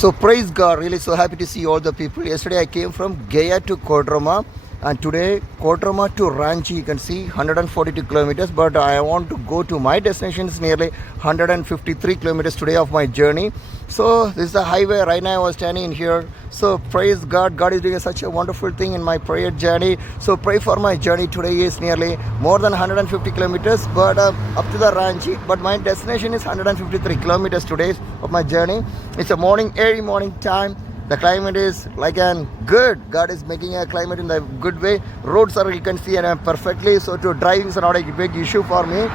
So praise God, really so happy to see all the people. Yesterday I came from Gaya to Kodrama and today Kodrama to Ranchi, you can see 142 kilometers, but I want to go to my destination. It's nearly 153 kilometers today of my journey. So this is the highway. Right now I was standing in here. So praise God, God is doing such a wonderful thing in my prayer journey. So pray for my journey. Today is nearly more than 150 kilometers, but up to the Ranchi, but my destination is 153 kilometers today of my journey. It's a morning, early morning time. The climate is like an good. God is making a climate in the good way. Roads are, you can see, and perfectly. So to driving is not a big issue for me.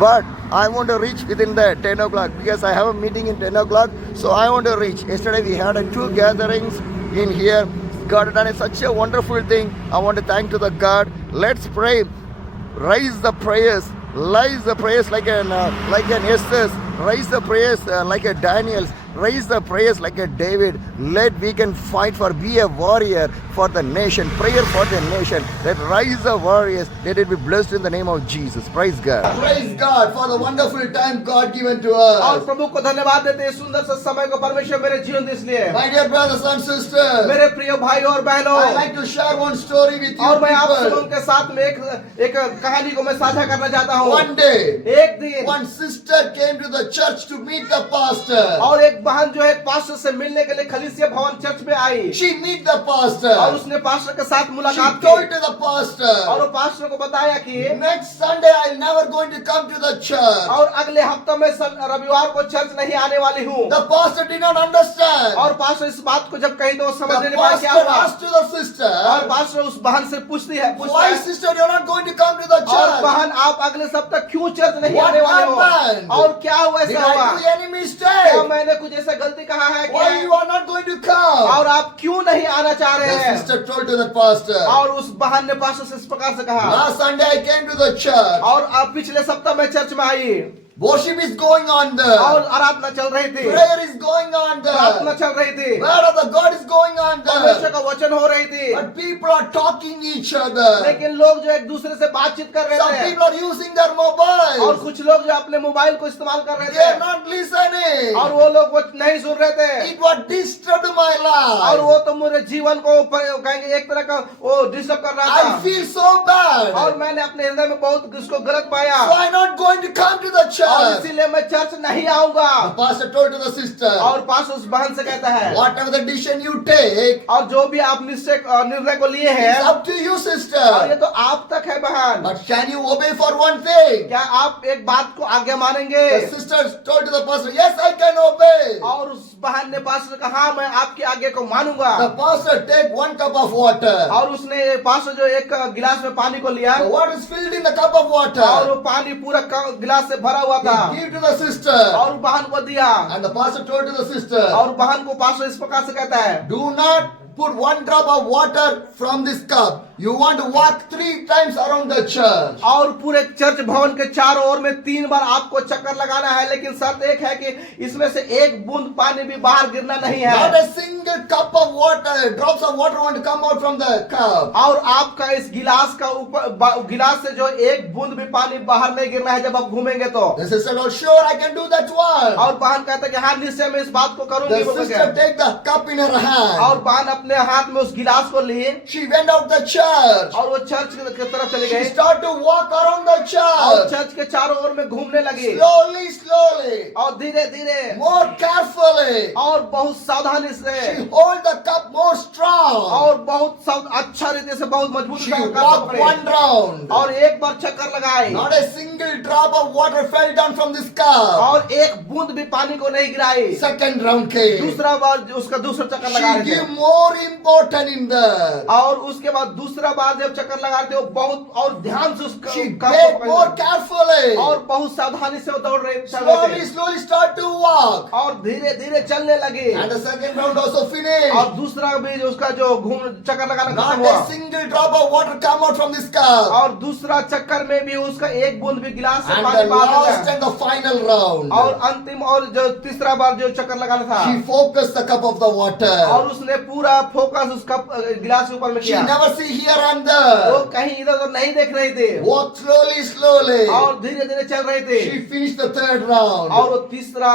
But I want to reach within the 10 o'clock because I have a meeting in 10 o'clock. So I want to reach. Yesterday we had two gatherings in here. God had done such a wonderful thing. I want to thank to the God. Let's pray. Raise the prayers. Raise the prayers like an Esther's. Raise the prayers like a Daniel's. Raise the prayers like a David. Let we can fight for, be a warrior for the nation. Prayer for the nation. Let rise the warriors. Let it be blessed in the name of Jesus. Praise God. Praise God for the wonderful time God given to और us. प्रभु को धन्यवाद देते हैं सुंदर सा समय को परमेश्वर मेरे जीवन दे इसलिए My dear brothers and sisters, मेरे प्रिय भाई और बहनों I like to share one story with you और मैं आप people. सबों के साथ में एक कहानी को मैं साझा करना चाहता हूँ। One day, एक दिन one sister came to the church to meet the pastor. और एक बहन जो है पास्टर से मिलने के लिए खलीसिया भवन चर्च में आई She meet the pastor. और उसने पास्टर के साथ She मुलाकात told की to the pastor, और वो पास्टर को बताया कि next Sunday I'm never going to come to the church. और अगले हफ्ते में रविवार को चर्च नहीं आने वाली हूँ। The pastor did not understand. और पास्टर इस बात को जब कही तो वो समझ The नहीं पाया क्या pastor हुआ। asked to the और sister, पास्टर उस बहन से पूछता why है sister you're not going to come to the और church? बहन आप अगले सप्ताह क्यों चर्च नहीं What आने वाले हो? happened? और क्या हुआ Did ऐसा हुआ? I do any क्या mistake? मैंने कुछ ऐसा गलती कहा है Why क्या? you are not going to come? और आप क्यों नहीं आना चाह रहे The हैं? sister told to the pastor, और उस बहन ने पास्टर से इस प्रकार से कहा last Sunday I came to the church. और अब पिछले सप्ताह मैं चर्च में आई Worship is going on और there. आराधना चल रही थी, Prayer is going on प्रार्थना there. चल रही थी, Word of the God is going on परमेश्वर there. का वचन हो रही थी, But people are talking each other. लेकिन लोग जो एक दूसरे से बातचीत कर रहे Some थे people are using their और mobiles. कुछ लोग जो अपने मोबाइल को इस्तेमाल कर रहे They are थे not listening. और वो लोग वो नहीं सुन रहे थे It was disturbed my और life. वो तो मेरे जीवन को कहेंगे एक तरह का वो डिस्टर्ब कर रहा I था feel so bad. और मैंने अपने हृदय में बहुत उसको गलत पाया So I'm not going to come to the और church. इसीलिए मैं चर्च नहीं आऊंगा। The pastor told to the sister, और पास उस बहन से कहता है whatever the decision you take, और जो भी आप निर्णय को लिए it's हैं up to you, और ये sister. तो आप तक है बहन, But can you obey for one thing? क्या आप एक बात को आगे मानेंगे? The sister told to the pastor, yes, I can obey. और उस बहन ने पास्टर कहा हाँ मैं आपके आगे को मानूंगा The pastor take 1 cup of water. और उसने पास्टर जो एक गिलास में पानी को लिया The water is filled in the cup of और water. वो पानी पूरा गिलास से भरा हुआ था He give to the sister. और बहन को दिया And the pastor told to the sister, और बहन को पास्टर इस प्रकार से कहता है do not put 1 drop of water from this cup. You want to walk 3 times around the church. और पूरे चर्च भवन के चारों ओर में 3 बार आपको चक्कर लगाना है, लेकिन शर्त एक है कि इसमें से एक बूंद पानी भी बाहर गिरना नहीं Not है a single cup of water, drops of water want to come out from the cup. और आपका इस गिलास का ऊपर गिलास से जो एक बूंद भी पानी बाहर नहीं गिरना है जब आप घूमेंगे तो। The sister said, oh sure, I can do that one. और बहन कहता है कि हाँ निश्चय मैं इस बात को करूंगी The बोल के। sister take the cup in her hand. और बहन अपने हाथ में उस गिलास को ली She went out the church. और वो चर्च की तरफ चले She गए started to walk around the और church. चर्च के चारों ओर में घूमने लगी Slowly, slowly, और धीरे धीरे more carefully. और बहुत सावधानी से She hold the cup more strong. और बहुत अच्छा रीति से बहुत मजबूत She से कर walked पकड़े 1 round. और एक बार चक्कर लगाए Not a single drop of water fell down from this cup. और एक बूंद भी पानी को नहीं गिराई। Second round came. दूसरा बार उसका दूसरा चक्कर लगा She रहे give थे more important in that. और उसके बाद दूसरा बार जब चक्कर लगा रहे थे वो बहुत और ध्यान से उसका She का gave पकड़ more रहे थे। carefully. और बहुत सावधानी से वो दौड़ रहे चल Slowly, रहे थे slowly start to walk. और धीरे धीरे चलने लगे And the second round also finished. और दूसरा भी जो उसका जो घूम चक्कर लगाना खत्म Not हुआ a single drop of water come out from this cup. और दूसरा चक्कर में भी उसका एक बूंद भी गिलास से And पानी the बाहर नहीं last गया। and the final round, और अंतिम और जो तीसरा बार जो चक्कर लगाना था she focused the cup of the water. और उसने पूरा फोकस उस कप गिलास के ऊपर में She किया। never see here and वो there. कहीं इधर उधर नहीं देख रहे थे Walk slowly, slowly. और धीरे धीरे चल रहे थे She finished the third round. और वो तीसरा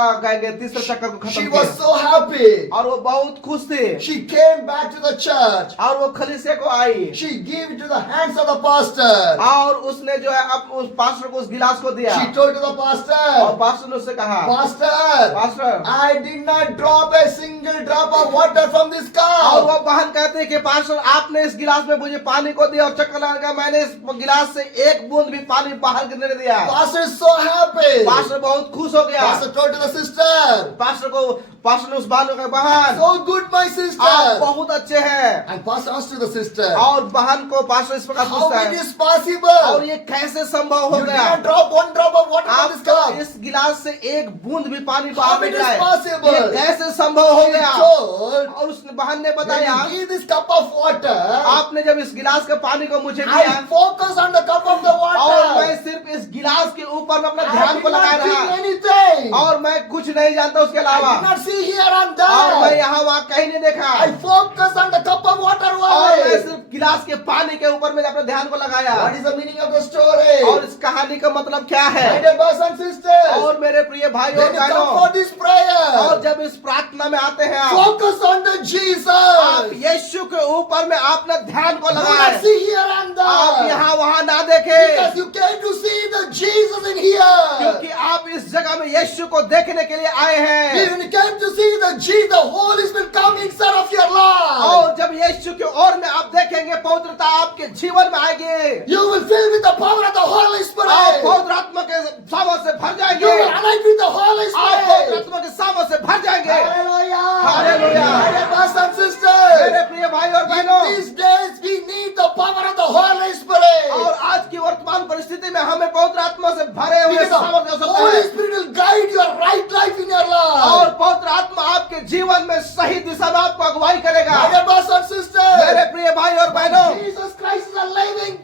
चक्कर को खत्म She के। was so happy. और वो बहुत खुश थी She came back to the church. और वो खलीसिया को आई She gave it to the hands of the pastor. और उसने जो है अब उस पास्टर को उस गिलास को दिया She told to the और pastor, पास्टर ने उससे कहा Pastor, pastor I did not drop a single drop of water from this और cup. वो बहन कहते हैं कि पास्टर आपने इस गिलास में मुझे पानी को दिया और चक्कर लगाने का मैंने इस गिलास से एक बूंद भी पानी बाहर गिरने नहीं दिया। Pastor is so happy. Pastor बहुत खुश हो गया। Pastor told to the sister, pastor ने उस बहन को कहा बहन so good my आप sister. बहुत अच्छे हैं। And pastor asked to the sister, और बहन को पास्टर इस प्रकार how पूछता it है is possible? और ये कैसे संभव हो You did गया not drop one drop of water from this आपको cup. इस गिलास से एक बूंद भी पानी How बाहर it नहीं is आया possible? ये कैसे संभव हो He गया told, और उस बहन ने when बताया you give this cup of water, आपने जब इस गिलास के पानी को मुझे I दिया focus on the cup of the और मैं water. सिर्फ इस गिलास के ऊपर में अपना I ध्यान did को लगाया not think रहा anything. और मैं कुछ नहीं जानता उसके अलावा I did not see here and और मैं there. यहाँ वहाँ कहीं नहीं देखा I focus on the cup of water और मैं only. सिर्फ गिलास के पानी के ऊपर में अपने ध्यान को लगाया What is the meaning of the story? और इस कहानी का मतलब क्या है My dear brothers and sisters, और मेरे प्रिय भाई और when you come बहनों for this और prayer, जब इस प्रार्थना में आते हैं आप focus on the आप Jesus. यीशु के ऊपर में अपना ध्यान को Do not लगाए see here and आप there. यहाँ वहाँ ना देखें Because you came to see the Jesus in here. क्योंकि आप इस जगह में यीशु को देखने के लिए आए हैं When you came to see the Jesus, the Holy Spirit come inside of your life. और जब यीशु की ओर में आप देखेंगे पवित्रता आपके जीवन में आएगी You will fill with the power of the Holy आप Spirit. पवित्र आत्मा के सामर्थ से भर You जाएंगे will align with the Holy आप पवित्र Spirit. आत्मा के सामर्थ से भर जाएंगे Hallelujah. Hallelujah. My dear brothers and मेरे sisters, प्रिय भाई और बहनों in these days we need the power of the Holy Spirit. और आज की वर्तमान परिस्थिति में हमें पवित्र आत्मा से भरे हुए Because सामर्थ हो the सकता Holy है Spirit will guide your right life in your और life. पवित्र आत्मा आपके जीवन में सही दिशा में आपको अगुवाई करेगा My dear brothers and मेरे sisters, प्रिय भाई और बहनों Jesus Christ is a living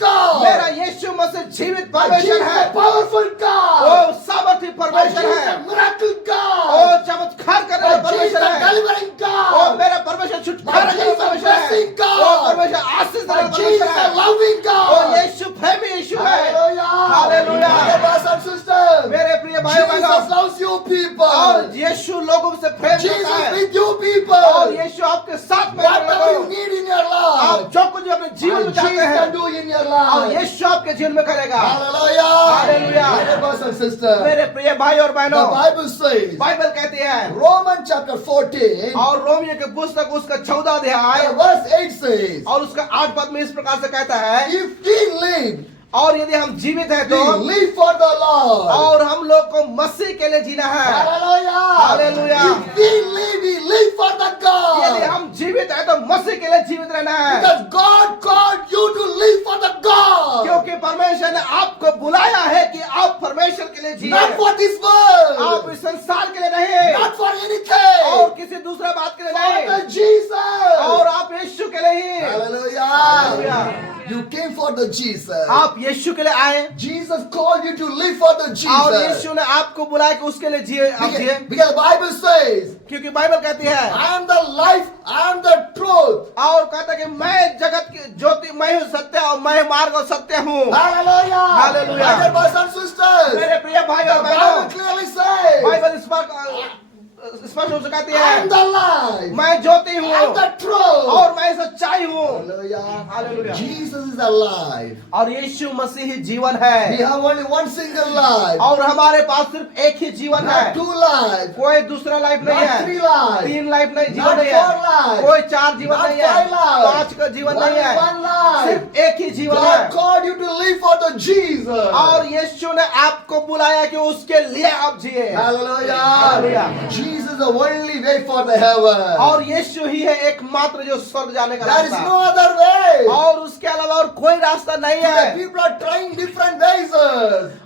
मेरा God. यीशु मसीह जीवित Jesus परमेश्वर is है a powerful वो God. सामर्थी Jesus परमेश्वर is है a miracle वो God. चमत्कार करने वाला Jesus is परमेश्वर a है delivering वो God. मेरा परमेश्वर छुटकारा Jesus देने is a वाला परमेश्वर है blessing God. वो परमेश्वर आशीष देने वाला Jesus परमेश्वर is है a loving वो God. यीशु प्रेमी यीशु है Hallelujah. Hallelujah. My dear brothers and sisters, मेरे प्रिय भाई और Jesus बहनों loves you और people. यीशु लोगों से प्रेम करता Jesus है with you और people. यीशु आपके साथ में Whatever you रहेगा। need in your आप life, जो कुछ अपने जीवन में and चाहते Jesus हैं can do in your और life. यीशु आपके जीवन में करेगा Hallelujah. Hallelujah. My dear brothers and sisters, मेरे प्रिय भाई और the बहनों Bible says, बाइबल कहती है Romans chapter 14, और रोमियो के पुस्तक उसका 14 अध्याय verse 8 says, और उसका 8 पद में इस प्रकार से कहता है if we live, और यदि हम जीवित हैं we तो live for the Lord. और हम लोग को मसीह के लिए जीना है Hallelujah. Hallelujah. If we live for the यदि God. हम जीवित हैं तो मसीह के लिए जीवित रहना है Because God called you to live for the God. क्योंकि परमेश्वर ने आपको बुलाया है कि आप परमेश्वर के लिए Not जिए for this आप world. इस संसार के लिए नहीं Not for और anything. किसी दूसरा बात के लिए For नहीं the Jesus. और आप यीशु के लिए ही Hallelujah. Hallelujah. You came for the Jesus. आप यीशु के लिए आए Jesus called you to live for the और Jesus. यीशु ने आपको बुलाया कि उसके लिए जिए आप जिए Because the Bible says, क्योंकि बाइबल कहती है I am the life, I am the truth. और कहता है कि मैं जगत की ज्योति मैं हूँ सत्य और मैं मार्ग और सत्य हूँ Hallelujah. Hallelujah. My dear brothers and sisters, मेरे प्रिय भाई the और Bible बहनों clearly says, बाइबल स्पष्ट रूप से कहती I am है the life, मैं ज्योति I am हूँ the truth. और मैं सच्चाई हूँ Hallelujah. Hallelujah. Jesus is alive. और यीशु मसीह ही जीवन है We have only one single life, और हमारे पास सिर्फ एक ही जीवन है not two lives, कोई दूसरा लाइफ नहीं not है three lives, 3 लाइफ नहीं जीवन not नहीं है 4 lives, कोई 4 जीवन not नहीं है 5 lives, 5 का जीवन only नहीं है one life. सिर्फ एक ही जीवन God है called you to live for the Jesus. और यीशु ने आपको बुलाया कि उसके लिए आप जिए Hallelujah. Hallelujah. Jesus is the only way for the heaven. और यीशु ही है एकमात्र जो स्वर्ग जाने का There is रास्ता no other way. और उसके अलावा और कोई रास्ता नहीं Today है people are trying different ways.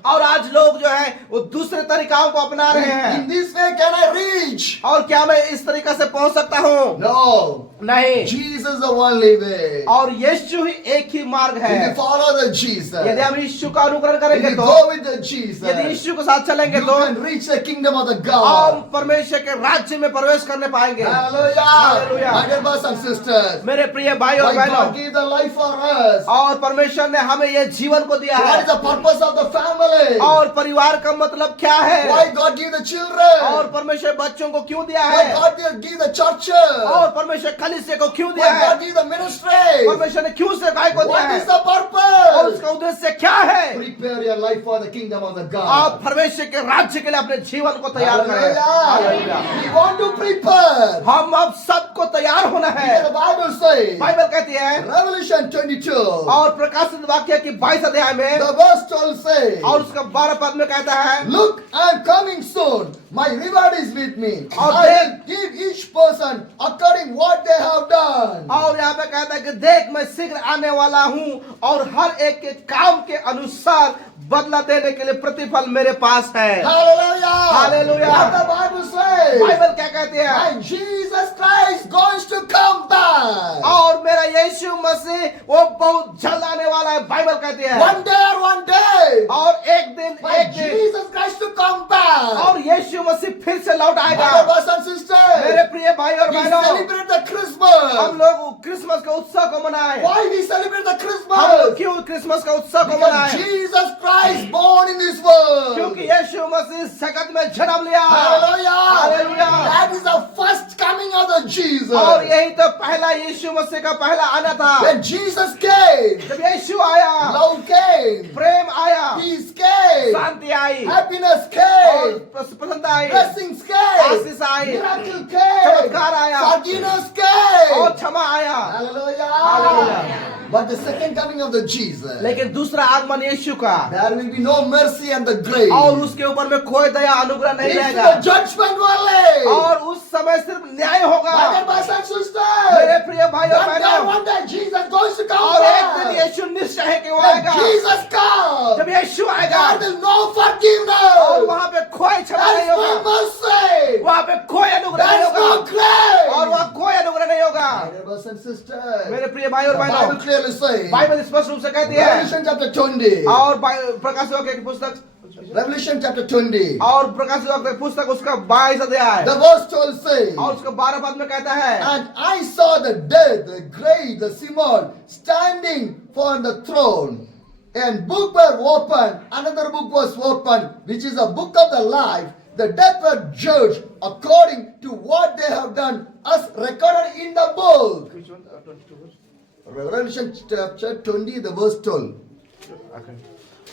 और आज लोग जो है वो दूसरे तरीकाओं को अपना रहे In हैं this way can I reach? और क्या मैं इस तरीका से पहुंच सकता हूँ No. नहीं Jesus is the only way. और यीशु ही एक ही मार्ग है If you follow the Jesus, यदि हम यीशु का अनुकरण if करेंगे you तो go with the Jesus, यदि यीशु के साथ चलेंगे you तो can reach the kingdom of the हम God. परमेश्वर के राज्य में प्रवेश करने पाएंगे। Hallelujah. Hallelujah. My dear brothers and sisters. मेरे प्रिय भाई और Why बहनों, God gave the life for us. और परमेश्वर ने हमें ये जीवन को दिया What है। is the purpose of the family? और परिवार का मतलब क्या है? Why God gave the children? और परमेश्वर बच्चों को क्यों दिया Why है? God gave the churches? और परमेश्वर कलीसिया को क्यों दिया Why है? God gave the ministry? परमेश्वर ने क्यों सेवकाई को दिया What है? is the और purpose? उसका उद्देश्य क्या है? Prepare your life for the kingdom of the आप God. परमेश्वर के राज्य के लिए अपने जीवन को तैयार करें। Hallelujah. Hallelujah. We want to prepare. हम अब सबको तैयार होना है। The Bible says, बाइबल कहती है Revelation 22, और प्रकाशित वाक्य की 22 अध्याय में the verse 12 says, और उसका 12 पद में कहता है, Look, I am coming soon. My reward is with me. और I will give each person according what they have done. और यहाँ पे कहता है कि देख मैं शीघ्र आने वाला हूँ और हर एक के काम के अनुसार बदला देने के लिए प्रतिफल मेरे पास है। Hallelujah. Hallelujah. What the Bible says. Bible क्या कहती है? And Jesus Christ going to come back. और मेरा यीशु मसीह वो बहुत जल्द आने वाला है। बाइबल कहती है One day or one day. और एक दिन For Jesus Christ to come back. और यीशु मसीह फिर से लौट My आएगा। brothers and sisters. मेरे प्रिय भाई और We बहनों, celebrate the Christmas. हम लोग क्रिसमस के उत्सव को मनाएं। Why we celebrate the हम लोग Christmas? क्यों क्रिसमस का उत्सव को Because मनाएं? Jesus Christ born in this world. क्योंकि यीशु मसीह जगत में जन्म लिया। Hallelujah. Hallelujah. That is the first coming of the Jesus. और यही तो पहला यीशु मसीह का पहला आना था। When Jesus came, जब यीशु आया, love came, प्रेम आया, peace came, शांति आई, happiness और came, प्रसन्नता आई, blessings came, आशीष आई, miracle came, चमत्कार आया, forgiveness और came. क्षमा आया। Hallelujah. Hallelujah. But the second coming of the Jesus, लेकिन दूसरा आगमन यीशु का, there will be no mercy and the grace. और उसके ऊपर में कोई दया अनुग्रह नहीं It's रहेगा, the judgment only. और उस समय सिर्फ न्याय होगा। My dear brothers and मेरे sisters, प्रिय भाई और one day, बहनों, one day Jesus goes to come और एक दिन back. यीशु निश्चय है कि वो When आएगा। Jesus comes, जब यीशु आएगा, there will no और forgiveness. वहाँ पे कोई क्षमा There नहीं is no होगा, mercy. वहाँ पे कोई अनुग्रह There नहीं is no होगा, और grace. वहाँ कोई अनुग्रह नहीं होगा। My dear brothers and sisters, मेरे प्रिय भाई और the Bible बहनों, clearly says, बाइबल स्पष्ट रूप से कहती है, Revelation chapter 20, और प्रकाशित वाक्य की पुस्तक Revelation chapter 20, और प्रकाशित वाक्य की पुस्तक उसका 22 अध्याय the verse 12 says, और उसका 12 पद में कहता है, And I saw the dead, the grave, the Simon standing for the throne. And book were opened, another book was opened, which is a book of the life. The dead were judged according to what they have done, as recorded in the book. Revelation chapter 20, the verse 12.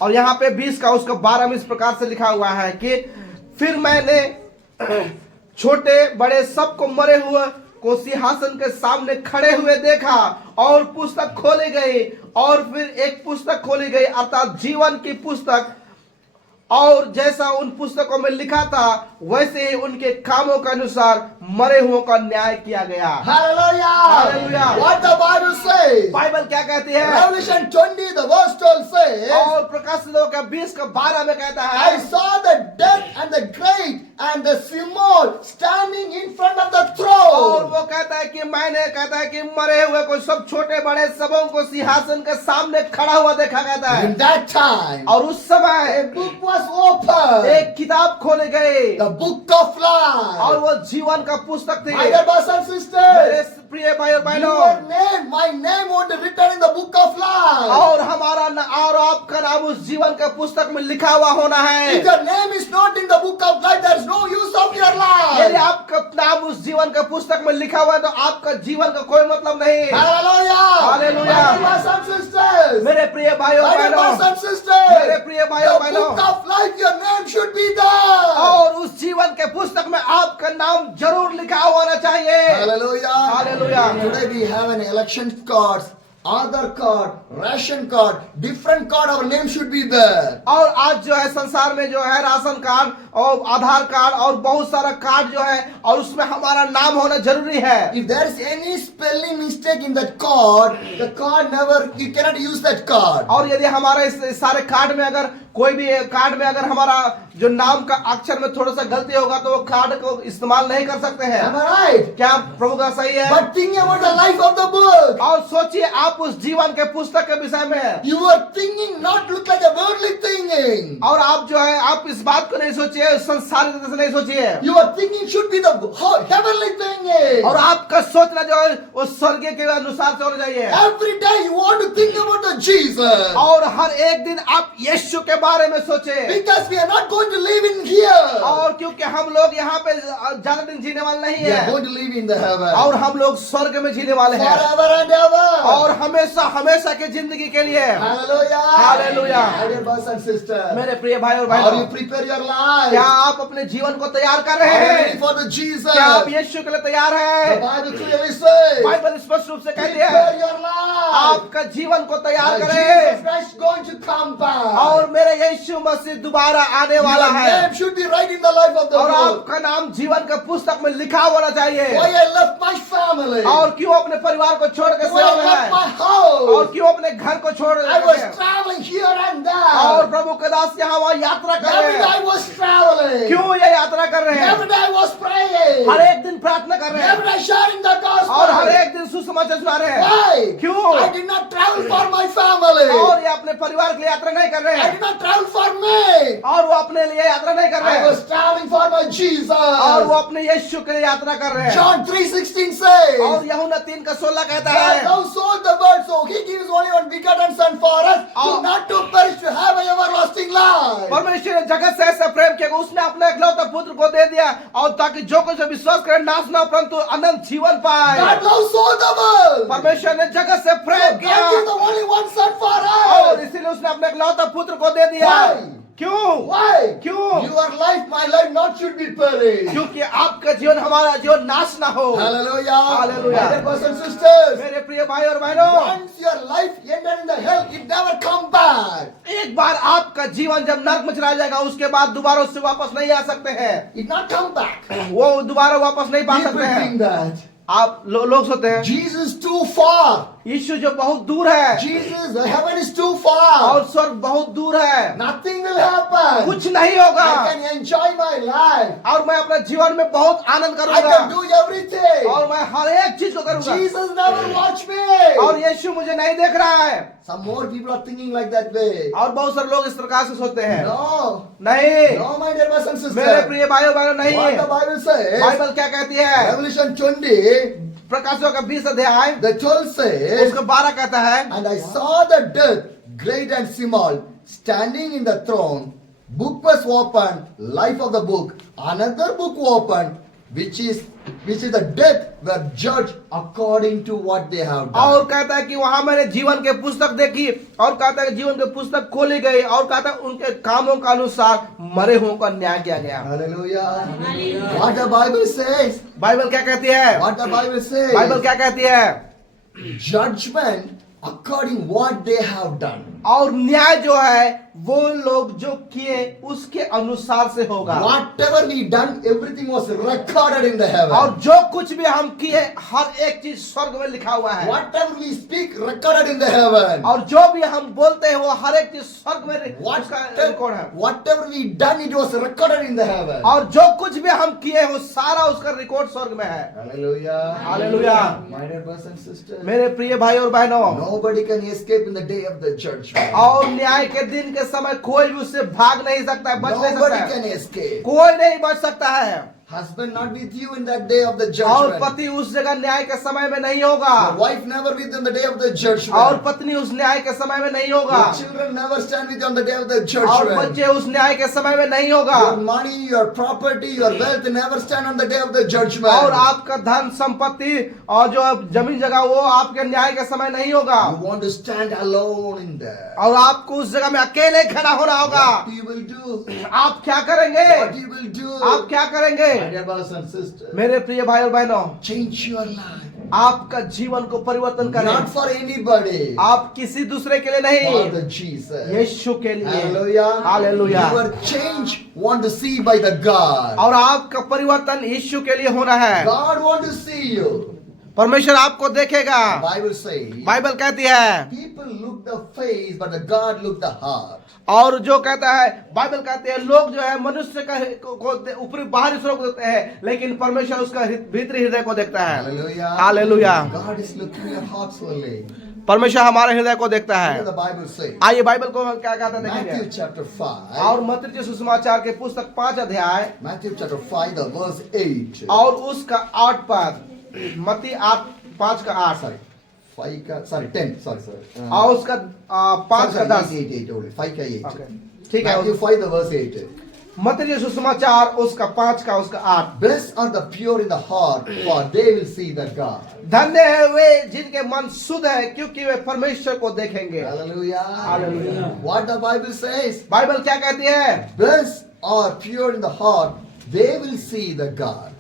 और यहाँ पे 20 का उसका 12 में इस प्रकार से लिखा हुआ है कि फिर मैंने छोटे बड़े सबको मरे हुए को सिंहासन के सामने खड़े हुए देखा और पुस्तक खोली गई और फिर एक पुस्तक खोली गई अर्थात जीवन की पुस्तक और जैसा उन पुस्तकों में लिखा था वैसे ही उनके कामों के अनुसार मरे हुओं का न्याय किया गया। Hallelujah! Hallelujah! What the Bible says? Bible क्या कहती है? Revelation 20, the verse 12 says, और प्रकाशितों का 20 का 12 में कहता है, I saw the dead and the great and the small standing in front of the और throne. वो कहता है कि मैंने कहता है कि मरे हुए को सब छोटे बड़े सबों को सिंहासन के सामने खड़ा हुआ देखा कहता है। In that time, और उस समय a book was opened, एक किताब खोले गए the book of life. और वो जीवन का पुस्तक थी। My dear brothers and मेरे sisters, प्रिय भाई और बहनों, your name, my name was written in the book of life. और हमारा और आपका नाम उस जीवन के पुस्तक में लिखा हुआ होना है। If your name is not in the book of life, there is no use of your यदि life. आपका नाम उस जीवन के पुस्तक में लिखा हुआ है तो आपका जीवन का कोई मतलब नहीं। Hallelujah! Hallelujah! My dear brothers and sisters, मेरे प्रिय भाई और my dear बहनों, brothers and sisters, मेरे प्रिय भाई और the बहनों, book of life, your name should be there. और उस जीवन के पुस्तक में आपका नाम जरूर लिखा होना चाहिए। Hallelujah! Hallelujah! Today we have an election cards, Aadhaar card, ration card, different card, our name should be there. और आज जो है संसार में जो है राशन कार्ड और आधार कार्ड और बहुत सारा कार्ड जो है और उसमें हमारा नाम होना जरूरी है। If there is any spelling mistake in that card, the card never, you cannot use that card. और यदि हमारे इस सारे कार्ड में अगर कोई भी कार्ड में अगर हमारा जो नाम का अक्षर में थोड़ा सा गलती होगा तो वो कार्ड को इस्तेमाल नहीं कर सकते हैं। Am I right? क्या प्रभु का सही है? But think about the life of the book. और सोचिए आप उस जीवन के पुस्तक के विषय में, You are thinking not look like a worldly thinking. और आप जो है आप इस बात को नहीं सोचिए, संसार की तरह से नहीं सोचिए, You are thinking should be the heavenly thinking. और आपका सोचना जो है वो स्वर्गीय के अनुसार से होना चाहिए। Every day you want to think about the Jesus. और हर एक दिन आप यीशु के बारे में सोचे, Because we are not going to live in here. और क्योंकि हम लोग यहाँ पे ज्यादा दिन जीने वाले नहीं We are है, going to live in the heaven. और हम लोग स्वर्ग में जीने वाले हैं, Forever and ever. और हमेशा हमेशा की जिंदगी के लिए। Hallelujah. Hallelujah. My dear brothers and sisters. मेरे प्रिय भाई और How you बहनों, prepare your life? क्या आप अपने जीवन को तैयार कर रहे Are you ready हैं? for the Jesus? क्या आप यीशु के लिए तैयार The हैं? Bible clearly says, बाइबल स्पष्ट रूप से कहती है, prepare your life. आपका जीवन को तैयार My करें, Jesus Christ is going to come back. और मेरे यीशु मसीह दोबारा आने वाला Your है, name should be right in the life of the और book. आपका नाम जीवन के पुस्तक में लिखा होना चाहिए। Why I left my family? और क्यों अपने परिवार को छोड़ के Why सेवा I में left my है, house? और क्यों अपने घर को छोड़ I was के, traveling here and और there. प्रभु के दास यहाँ वहाँ यात्रा कर Every रहे day I हैं। was traveling. क्यों ये यात्रा कर रहे Every हैं? day I was praying. हर एक दिन प्रार्थना कर रहे Every हैं, day sharing the और हर gospel. एक दिन सुसमाचार सुना रहे हैं। Why? क्यों? I did not travel for my family. और ये अपने परिवार के लिए यात्रा नहीं कर रहे I हैं, did not travel for me. और वो अपने लिए यात्रा नहीं कर रहे I हैं, was traveling for my Jesus. और वो अपने यीशु के लिए यात्रा कर रहे हैं। John 3:16 says, और यूहन्ना 3:16 कहता God है, thou so the word, so he gives only one begotten son for us, Oh. to not to perish, to have an everlasting life. परमेश्वर ने जगत से ऐसा प्रेम किया कि उसने अपने इकलौते पुत्र को दे दिया, और ताकि जो कुछ विश्वास करे नाश ना हो, परंतु अनंत जीवन पाए। God thou so the world. परमेश्वर ने जगत से प्रेम किया, God gives the only one son for और us. इसीलिए उसने अपने इकलौते पुत्र को दे दिया। Why? क्यों? Why? क्यों? Your life, my life, not should be perished. क्योंकि आपका जीवन हमारा जीवन नाश ना हो। Hallelujah. Hallelujah. My dear brothers and sisters, मेरे प्रिय भाई और बहनों, once your life ended in the hell, it never come back. एक बार आपका जीवन जब नरक में चला जाएगा, उसके बाद दोबारा उससे वापस नहीं आ सकते हैं, It not come back. वो दोबारा वापस नहीं पा People सकते think हैं। that आप लोग सोचते हैं Jesus too far. यीशु जो बहुत दूर है, Jesus, the heaven is too far. और स्वर्ग बहुत दूर है, Nothing will happen. कुछ नहीं होगा, I can enjoy my life. और मैं अपने जीवन में बहुत आनंद I करूंगा, can do everything. और मैं हर एक चीज को करूंगा, Jesus never watch me. और यीशु मुझे नहीं देख रहा है। Some more people are thinking like that way. और बहुत सारे लोग इस प्रकार से सोचते हैं। No. नहीं, No, my dear brothers and sisters. मेरे प्रिय भाइयों बहनों, What the नहीं। Bible says, बाइबल क्या कहती है? Revelation 20, प्रकाशियों का 20 अध्याय the 12 says, उसका 12 कहता है, and I saw the dead, great and small, standing in the throne. Book was opened, life of the book. Another book opened, which is the death were judged according to what they have done. और कहता है कि वहां मैंने जीवन के पुस्तक देखी, और कहता है कि जीवन के पुस्तक खोली गई, और कहता है उनके कामों के अनुसार मरे हुओं का न्याय किया गया। Hallelujah. What the Bible says? Bible क्या कहती है? What the Bible says? Bible क्या कहती है? Judgment according what they have done. और न्याय जो है वो लोग जो किए उसके अनुसार से होगा। Whatever we done, everything was recorded in the heaven. और जो कुछ भी हम किए हर एक चीज स्वर्ग में लिखा हुआ है। Whatever we speak, recorded in the heaven. और जो भी हम बोलते हैं वो हर एक चीज स्वर्ग में उसका रिकॉर्ड है। Whatever we done, it was recorded in the heaven. और जो कुछ भी हम किए वो सारा उसका रिकॉर्ड स्वर्ग में है। Hallelujah. Hallelujah. My dear brothers and sisters, मेरे प्रिय भाई और बहनों, nobody can escape in the day of the judgment. और न्याय के दिन के समय कोई भी उससे भाग नहीं सकता है, बच नहीं सकता Nobody है, can escape. कोई नहीं बच सकता है। Husband not with you in that day of the और judgment. पति उस जगह न्याय के समय में नहीं होगा, Your wife never with you on the day of the और judgment. पत्नी उस न्याय के समय में नहीं होगा, Your children never stand with you on the day of the और judgment. बच्चे उस न्याय के समय में नहीं होगा, Your money, your property, your wealth never stand on the day of the judgment. और आपका धन संपत्ति और जो जमीन जगह वो आपके न्याय के समय नहीं होगा, You want to stand alone in there. और आपको उस जगह में अकेले खड़ा होना होगा। What you will do? आप क्या करेंगे? What you will do? आप क्या करेंगे? My dear brothers and sisters, मेरे प्रिय भाई और बहनों, change your life. आपका जीवन को परिवर्तन करें, Not for anybody. आप किसी दूसरे के लिए For नहीं, the Jesus. यीशु के लिए। Hallelujah. Hallelujah. Your change want to see by the God. और आपका परिवर्तन यीशु के लिए होना है। God want to see you. परमेश्वर आपको देखेगा। Bible says, बाइबल कहती है, people look the face, but the God look the heart. और जो कहता है, बाइबल कहते हैं लोग जो है मनुष्य का ऊपरी बाहरी स्वरूप देखते हैं, लेकिन परमेश्वर उसका भीतरी हृदय को देखता है। Hallelujah. Hallelujah. God is looking your hearts only. परमेश्वर हमारे हृदय को देखता What है। the Bible says. आइए बाइबल को हम क्या कहता है Matthew देखेंगे। chapter 5. और मत्ती सुसमाचार के पुस्तक 5 अध्याय Matthew chapter 5, the verse 8. और उसका 8 पद। मत्ती 5 का 8। Sorry. 5 का, sorry, 10. Sorry. और उसका 5 का 10। 8 only. 5 का 8. Okay. ठीक है। Matthew 5, the verse 8. मत्ती सुसमाचार उसका 5 का उसका 8। Blessed are the pure in the heart, for they will see the God. धन्य है वे जिनके मन शुद्ध है, क्योंकि वे परमेश्वर को देखेंगे। Hallelujah. Hallelujah. What the Bible says? Bible क्या कहती है? Blessed are pure in the heart, they will see the God.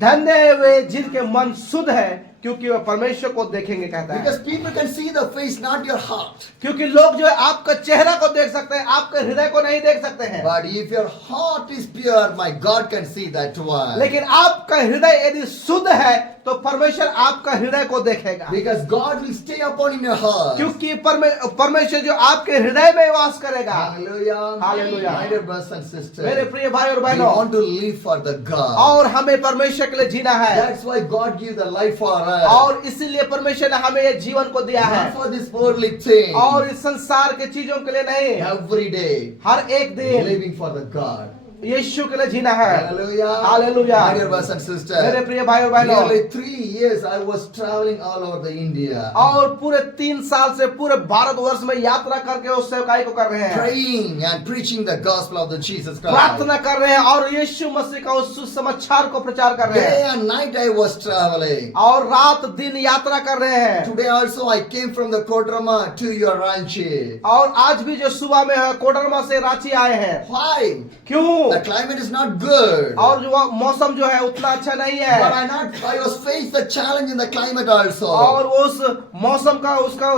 धन्य है वे जिनके मन शुद्ध है, क्योंकि वे परमेश्वर को देखेंगे, कहता है। Because people can see the face, not your heart. क्योंकि लोग जो है आपका चेहरा को देख सकते हैं, आपके हृदय को नहीं देख सकते हैं। But if your heart is pure, my God can see that one. लेकिन आपका हृदय यदि शुद्ध है तो परमेश्वर आपका हृदय को देखेगा। Because God will stay upon in your heart. क्योंकि परमेश्वर जो आपके हृदय में वास करेगा। Hallelujah. Hallelujah. My dear brothers and sisters, मेरे प्रिय भाई और we बहनों, want to live for the God. और हमें परमेश्वर के लिए जीना है। That's why God gave the life for us. और इसीलिए परमेश्वर ने हमें ये जीवन को दिया है। Not for this worldly thing. और इस संसार के चीजों के लिए नहीं, Every day, हर एक दिन living for the God. यीशु के लिए जीना है। Hallelujah. Hallelujah. My dear brothers and sisters, मेरे प्रिय भाई और बहनों, nearly 3 years I was traveling all over the India, और पूरे 3 साल से पूरे भारतवर्ष में यात्रा करके उस सेवकाई को कर रहे हैं, praying and preaching the gospel of the Jesus Christ. प्रार्थना कर रहे हैं और यीशु मसीह का उस सुसमाचार को प्रचार कर रहे Day हैं, and night I was traveling. और रात दिन यात्रा कर रहे हैं। Today also I came from the Kodrama to your Ranchi. और आज भी जो सुबह में है कोडरमा से रांची आए हैं। Why? क्यों? The climate is not good. और जो मौसम जो है उतना अच्छा नहीं है, But I was faced the challenge in the climate also. और उस मौसम का उसका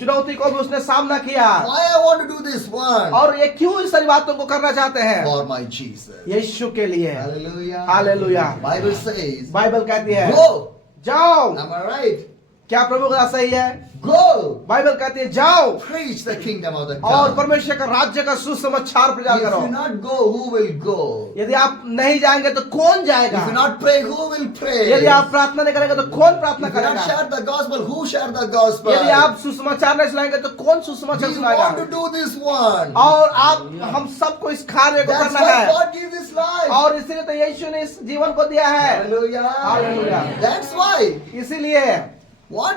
चुनौती को भी उसने सामना किया। Why I want to do this one? और ये क्यों इस सारी बातों को करना चाहते हैं? For my Jesus. यीशु के लिए। Hallelujah. Hallelujah. Bible says, Bible कहती है go. जाओ। Am I right? क्या प्रभु का सही है? Go. बाइबल कहती है जाओ Preach the kingdom of the और God. परमेश्वर का राज्य का सुसमाचार प्रचार If करो। you not go, who will go? यदि आप नहीं जाएंगे तो कौन जाएगा? If you not pray, who will pray? यदि आप प्रार्थना नहीं करेंगे तो कौन प्रार्थना If you not करेगा? share the gospel, who share the gospel? यदि आप सुसमाचार नहीं सुनाएंगे तो कौन सुसमाचार We सुनाएगा? want to do this one. और आप हम सबको इस कार्य को That's करना why है, God gave this life. और इसीलिए तो यीशु ने इस जीवन को दिया है। Hallelujah. Hallelujah. That's why. इसीलिए Why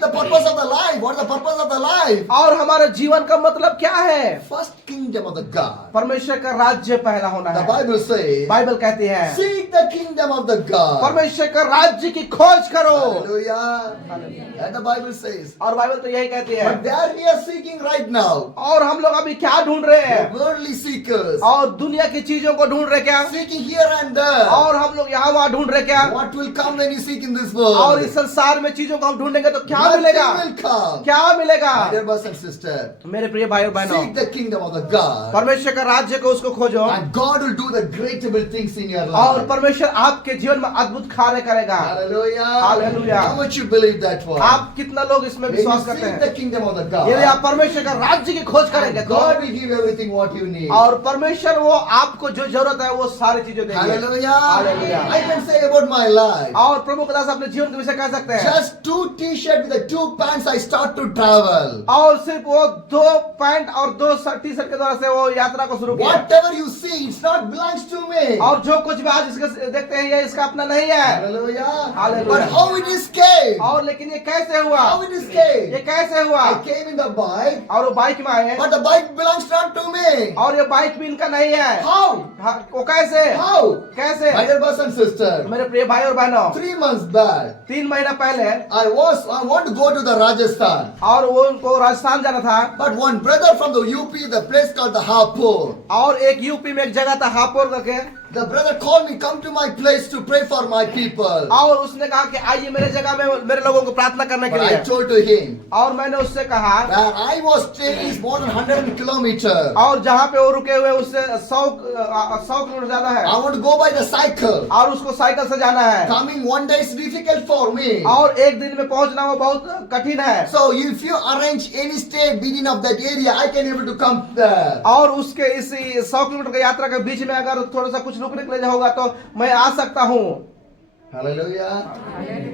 the purpose of the life? What is the purpose of the life? और हमारे जीवन का मतलब क्या है? First kingdom of the God. परमेश्वर का राज्य पहला होना The है। Bible says, बाइबल कहती है seek the kingdom of the God. परमेश्वर का राज्य की खोज करो। Hallelujah. Hallelujah. And the Bible says, और बाइबल तो यही कहती है। but there we are seeking right now. और हम लोग अभी क्या ढूंढ रहे हैं? The worldly seekers. और दुनिया की चीजों को ढूंढ रहे क्या? Seeking here and there. और हम लोग यहाँ वहाँ ढूंढ रहे क्या? What will come when you seek in this और world? इस संसार में चीजों को हम ढूंढेंगे तो क्या Nothing मिलेगा? will come. क्या मिलेगा? My dear brothers and sisters, मेरे प्रिय भाई और बहनों, seek the kingdom of the God. परमेश्वर का राज्य को उसको खोजो, And God will do the greatable things in your और life. परमेश्वर आपके जीवन में अद्भुत कार्य करेगा। Hallelujah. Hallelujah. How much you believe that one? आप कितना लोग इसमें When you विश्वास करते seek the हैं? kingdom of the यदि आप God, परमेश्वर का राज्य की खोज करेंगे तो God will give everything what you need. और परमेश्वर वो आपको जो जरूरत है वो सारी चीजें देंगे। Hallelujah. Hallelujah. I can say about my life. और प्रभु के दास अपने जीवन के विषय कह सकते हैं, Just 2 t-shirts with the 2 pants I start to travel. और सिर्फ वो 2 पैंट और 2 टी शर्ट के द्वारा से वो यात्रा को शुरू किया। Whatever you see, it's not belongs to me. और जो कुछ भी आज इसके देखते हैं ये इसका अपना नहीं है। Hallelujah. Hallelujah. But how it is came? और लेकिन ये कैसे हुआ? How it is came? ये कैसे हुआ? I came in the bike, और वो बाइक में आए, but the bike belongs not to me. और ये बाइक भी इनका नहीं है। How? वो कैसे? How? कैसे? My dear brothers and sisters, मेरे प्रिय भाई और बहनों, 3 months back, 3 महीना पहले I want to go to the Rajasthan. और वो उनको राजस्थान जाना था, But one brother from the UP, the place called the Hapur. और एक यूपी में एक जगह था हापुर करके, The brother called me, come to my place to pray for my people. और उसने कहा कि आइए मेरे जगह में मेरे लोगों को प्रार्थना करने के But I लिए। told to him, और मैंने उससे कहा, where I was staying is more than 100 kilometers. और जहाँ पे वो रुके हुए उससे 100 किलोमीटर ज्यादा है, I want to go by the cycle. और उसको साइकिल से जाना है, Coming one day is difficult for me. और एक दिन में पहुंचना वो बहुत कठिन है। So if you arrange any stay within of that area, I can able to come there. और उसके इसी 100 किलोमीटर की यात्रा के बीच में अगर थोड़ा सा कुछ रुकने के लिए होगा तो मैं आ सकता हूँ। Hallelujah.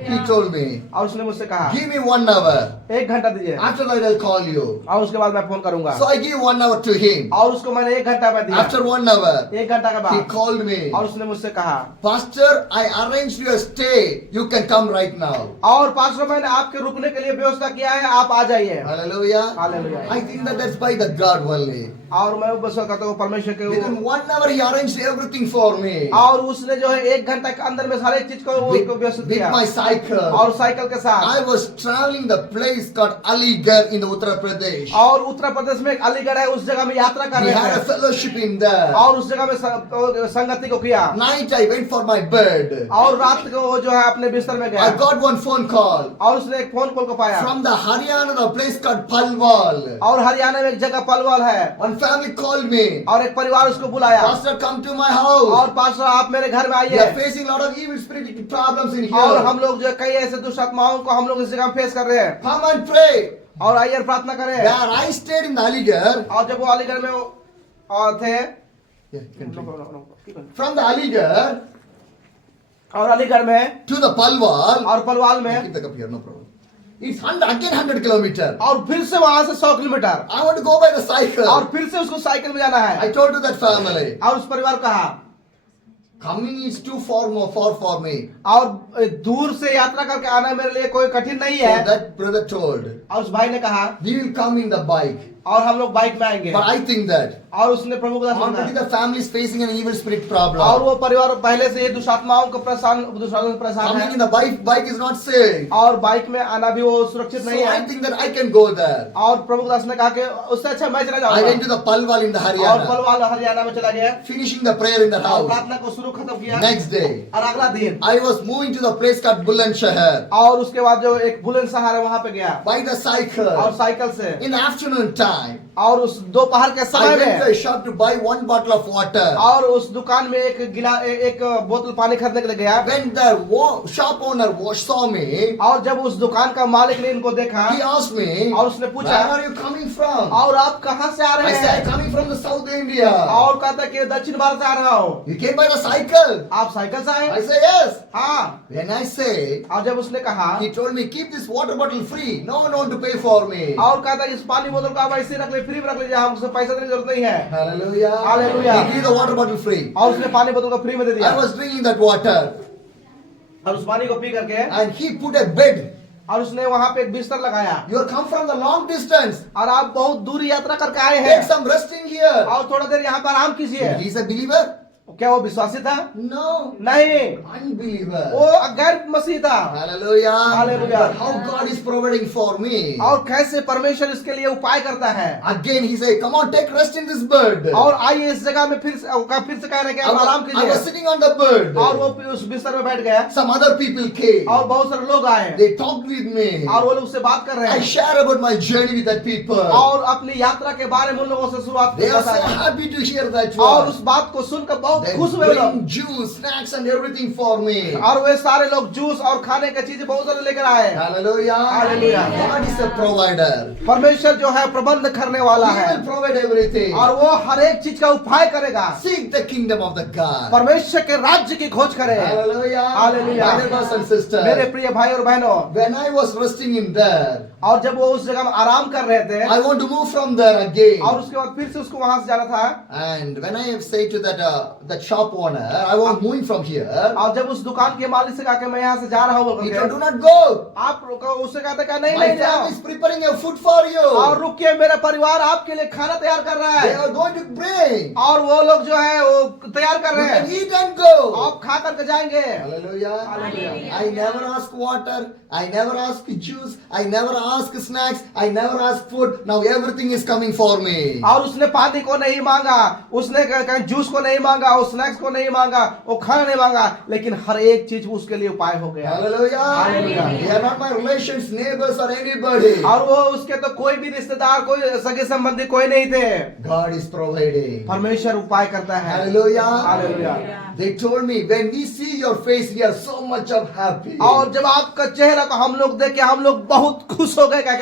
He told me, और उसने मुझसे कहा, give me 1 hour. 1 घंटा दीजिए, After that I'll call you. और उसके बाद मैं फोन करूंगा। So I give 1 hour to him. और उसको मैंने 1 घंटा में दिया। After 1 hour, 1 घंटा के he बाद called me. और उसने मुझसे कहा, Pastor, I arranged your stay. You can come right now. और पास्टर मैंने आपके रुकने के लिए व्यवस्था किया है, आप आ जाइए। Hallelujah. Hallelujah. I think that that's by the God only. और मैं बस कहता हूँ परमेश्वर के Within 1 hour he arranged everything for me. और उसने जो है 1 घंटा के अंदर में सारे चीज को व्यवस्थित With किया, my cycle. और साइकिल के साथ। I was traveling the place called Aligarh in the Uttar Pradesh. और उत्तर प्रदेश में एक अलीगढ़ है, उस जगह में यात्रा कर We रहे had a थे, fellowship in there. और उस जगह में संगति को किया। Night I went for my bed. और रात को वो जो है अपने बिस्तर में गया, I got one phone call और उसने एक फोन कॉल को पाया। from the Haryana, the place called Palwal. और हरियाणा में एक जगह पलवल है, One family called me. और एक परिवार उसको बुलाया, Pastor, come to my house. और पास्टर आप मेरे घर में We आइए। are facing a lot of evil spiritual problems in और here. हम लोग जो कई ऐसे दुष्ट आत्माओं को हम लोग इस जगह में फेस कर रहे हैं, Come and pray. और आइए प्रार्थना करें। Where I stayed in Aligarh. और जब वो अलीगढ़ में और थे, Yeah, continue. From the Aligarh और अलीगढ़ में to the Palwal. और पलवाल में, Keep the cup here, no problem. It's 100 kilometers. और फिर से वहां से 100 kilometre, I want to go by the cycle. और फिर से उसको साइकिल में जाना है। I told to that family, और उस परिवार को कहा, coming is too far for me. और दूर से यात्रा करके आना मेरे लिए कोई कठिन नहीं So है। that brother told, और उस भाई ने कहा, we will come in the bike. और हम लोग बाइक में आएंगे। But I think that और उसने प्रभु को already समझा, the family is facing an evil spirit और problem. वो परिवार पहले से ये दुष्टात्माओं को परेशान Coming in है, the bike is not safe. और बाइक में आना भी वो सुरक्षित So नहीं I है। think that I can go there. और प्रभु दास ने कहा कि उससे अच्छा मैं चला I went जाऊंगा, to the Palwal in the और Haryana, पलवाल हरियाणा में चला गया, finishing the prayer in the और house. प्रार्थना को शुरू खत्म किया। Next day, और अगला दिन, I was moving to the place called Bulandshahr और उसके बाद जो एक बुलंदशहर है वहां पे गया, by the और cycle. साइकिल से, In the afternoon time, और उस दोपहर के I समय went to में, a shop to buy 1 bottle of water. और उस दुकान में एक बोतल पानी खरीदने के लिए गया। When the shop owner saw me, और जब उस दुकान का मालिक ने इनको देखा, he asked me, और उसने where पूछा, are you coming from? और आप कहाँ से आ I रहे said, हैं? coming from the South India. और कहता कि दक्षिण भारत से आ रहा हूँ। You came by the cycle? आप साइकिल से I आए? said, yes. हाँ। When I said, और जब उसने कहा, he told me, keep this water bottle free. No one want to pay for me. और कहता इस पानी बोतल को आप ऐसे रख ले, फ्री में रख लीजिए, हमसे पैसा देने की जरूरत नहीं है। Hallelujah. Hallelujah. He gave the water bottle free. और उसने पानी बोतल को फ्री में दे दिया, I was drinking that water. और उस पानी को पी करके, And he put a bed. और उसने वहां पे एक बिस्तर लगाया, You come from the long distance. और आप बहुत दूर यात्रा करके आए Take हैं, some rest in here. और थोड़ा देर यहाँ पर आराम कीजिए। He's a believer? क्या वो विश्वासी था? No. नहीं, Unbeliever. वो गैर मसीह था। Hallelujah. Hallelujah. But how God is providing for me. और कैसे परमेश्वर इसके लिए उपाय करता है। Again he said, come on, take rest in this bed. और आइए इस जगह में फिर से कह रहे हैं कि आप आराम I was कीजिए। sitting on the bed. और वो उस बिस्तर में बैठ गया, Some other people came. और बहुत सारे लोग आए, They talked with me. और वो लोग उससे बात कर रहे I हैं, share about my journey with that people. और अपनी यात्रा के बारे में उन लोगों से शुरुआत They are so बताया। happy to hear that और word. उस बात को सुनकर बहुत They खुश हुए लोग, bring juice, snacks and everything for me. और वे सारे लोग जूस और खाने की चीजें बहुत सारे लेकर आए। Hallelujah. Hallelujah. God is a provider. परमेश्वर जो है प्रबंध करने वाला He है, will provide everything. और वो हर एक चीज का उपाय करेगा। Seek the kingdom of the God. परमेश्वर के राज्य की खोज करे। Hallelujah. Hallelujah. My brothers and sisters. मेरे प्रिय भाई और बहनों, When I was resting in there, और जब वो उस जगह में आराम कर रहे थे, I want to move from there again. और उसके बाद फिर से उसको वहां से जाना था, And when I say to that shop owner, I want moving from here. और जब उस दुकान के मालिक से कहा कि मैं यहाँ से जा रहा हूँ, He बोल told, के, do not go. आप उससे कहते क्या नहीं My नहीं जाओ, family is preparing a food for और you. रुकिए मेरा परिवार आपके लिए खाना तैयार कर रहा They है, are going to bring. और वो लोग जो है वो तैयार कर You रहे can हैं, eat and go. आप खा करके जाएंगे। Hallelujah. Hallelujah. I never ask water. I never ask juice. I never ask snacks. I never ask food. Now everything is coming for me. और उसने पानी को नहीं मांगा, उसने कहीं जूस को नहीं मांगा, वो स्नैक्स को नहीं मांगा, वो खाना नहीं मांगा, लेकिन हर एक चीज उसके लिए उपाय हो गया। Hallelujah. Hallelujah. They are not my relations, neighbors, or anybody. और वो उसके तो कोई भी रिश्तेदार, कोई सगे संबंधी कोई नहीं थे। God is providing. परमेश्वर उपाय करता है। Hallelujah. Hallelujah. They told me, when we see your face, we are so much of happy. और जब आपका चेहरा को हम लोग देखे, हम लोग बहुत खुश हो गए। क्या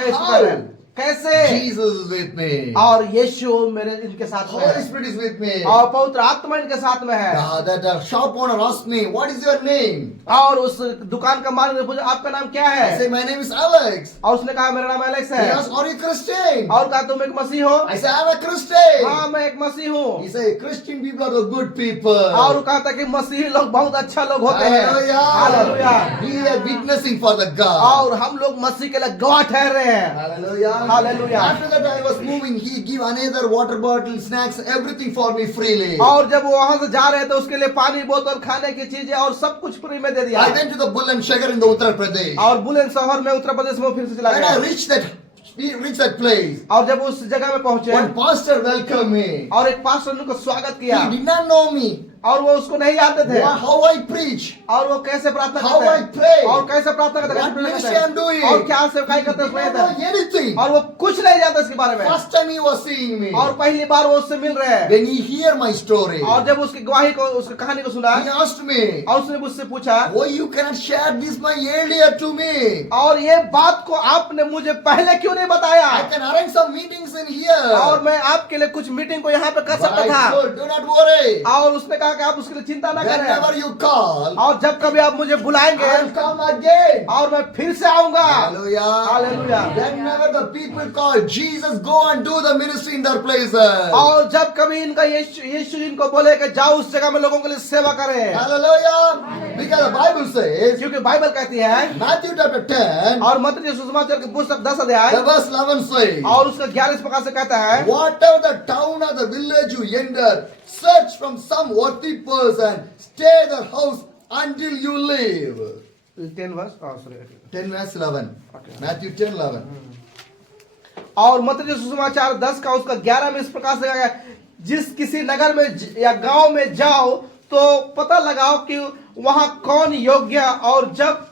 कैसे? Jesus is with me. और यीशु मेरे इनके साथ में Holy है, Spirit is with me. और पवित्र आत्मा इनके साथ में है। That shop owner asked me, what is your name? और उस दुकान का मालिक ने पूछा, आपका नाम क्या I है? said, my name is Alex. और उसने कहा, मेरा नाम एलेक्स He है। asked, are you Christian? और कहा, तुम एक मसीह हो? I said, I'm a Christian. हाँ, मैं एक मसीह हूँ। He said, Christian people are the good people. और वो कहा था कि मसीही लोग बहुत अच्छा लोग होते हैं। Hallelujah. Hallelujah. We are witnessing for the God. और हम लोग मसीह के लिए गवाह ठहर रहे हैं। Hallelujah. Hallelujah. After that I was moving, he give another water bottle, snacks, everything for me freely. और जब वो वहां से जा रहे थे, उसके लिए पानी बोतल, खाने की चीजें और सब कुछ फ्री में दे दिया। I went to the Bulandshagar in the Uttar Pradesh. और बुलंदशहर में, उत्तर प्रदेश में फिर से चला When I गया। reached that place, और जब उस जगह में पहुंचे, one pastor welcomed me. और एक पास्टर ने उनको स्वागत किया। He did not know me. और वो उसको नहीं जानते थे। How I preach. और वो कैसे प्रार्थना How करते I हैं, pray. और कैसे प्रार्थना करते हैं, What कैसे ministry करते I'm doing. हैं, और क्या सेवकाई करते He हैं, did not know anything. और वो कुछ नहीं जानता इसके बारे में। First time he was seeing me. और पहली बार वो उससे मिल रहे हैं। When he hear my story, और जब उसकी गवाही को, उसकी कहानी को सुना, he asked me, और उसने मुझसे पूछा, why you cannot share this my earlier to me? और ये बात को आपने मुझे पहले क्यों नहीं बताया? I can arrange some meetings in here. और मैं आपके लिए कुछ मीटिंग को यहाँ पे कर But सकता I था। told, do not worry. और उसने कहा कि आप उसके लिए चिंता ना Whenever करें, you call, और जब कभी आप मुझे बुलाएंगे, I'll come again. और मैं फिर से आऊंगा। Hallelujah. Hallelujah. Whenever the people call Jesus, go and do the ministry in their places. और जब कभी इनका यीशु इनको बोले कि जाओ उस जगह में लोगों के लिए सेवा करें, Hallelujah. Because the Bible says, क्योंकि बाइबल कहती है, Matthew chapter 10, और मत्ती सुसमाचार की पुस्तक 10 अध्याय the verse 11 says, और उसका 11 इस प्रकार से कहता है, whatever the town or the village you enter, search from some worthy person, stay in their house until you leave. 10 वर्ष, 10 verse 11. Okay. Matthew 10 11. और मत्ती सुसमाचार 10 का उसका 11 में इस प्रकार से कहा गया, जिस किसी नगर में या गांव में जाओ तो पता लगाओ कि वहां कौन योग्य, और जब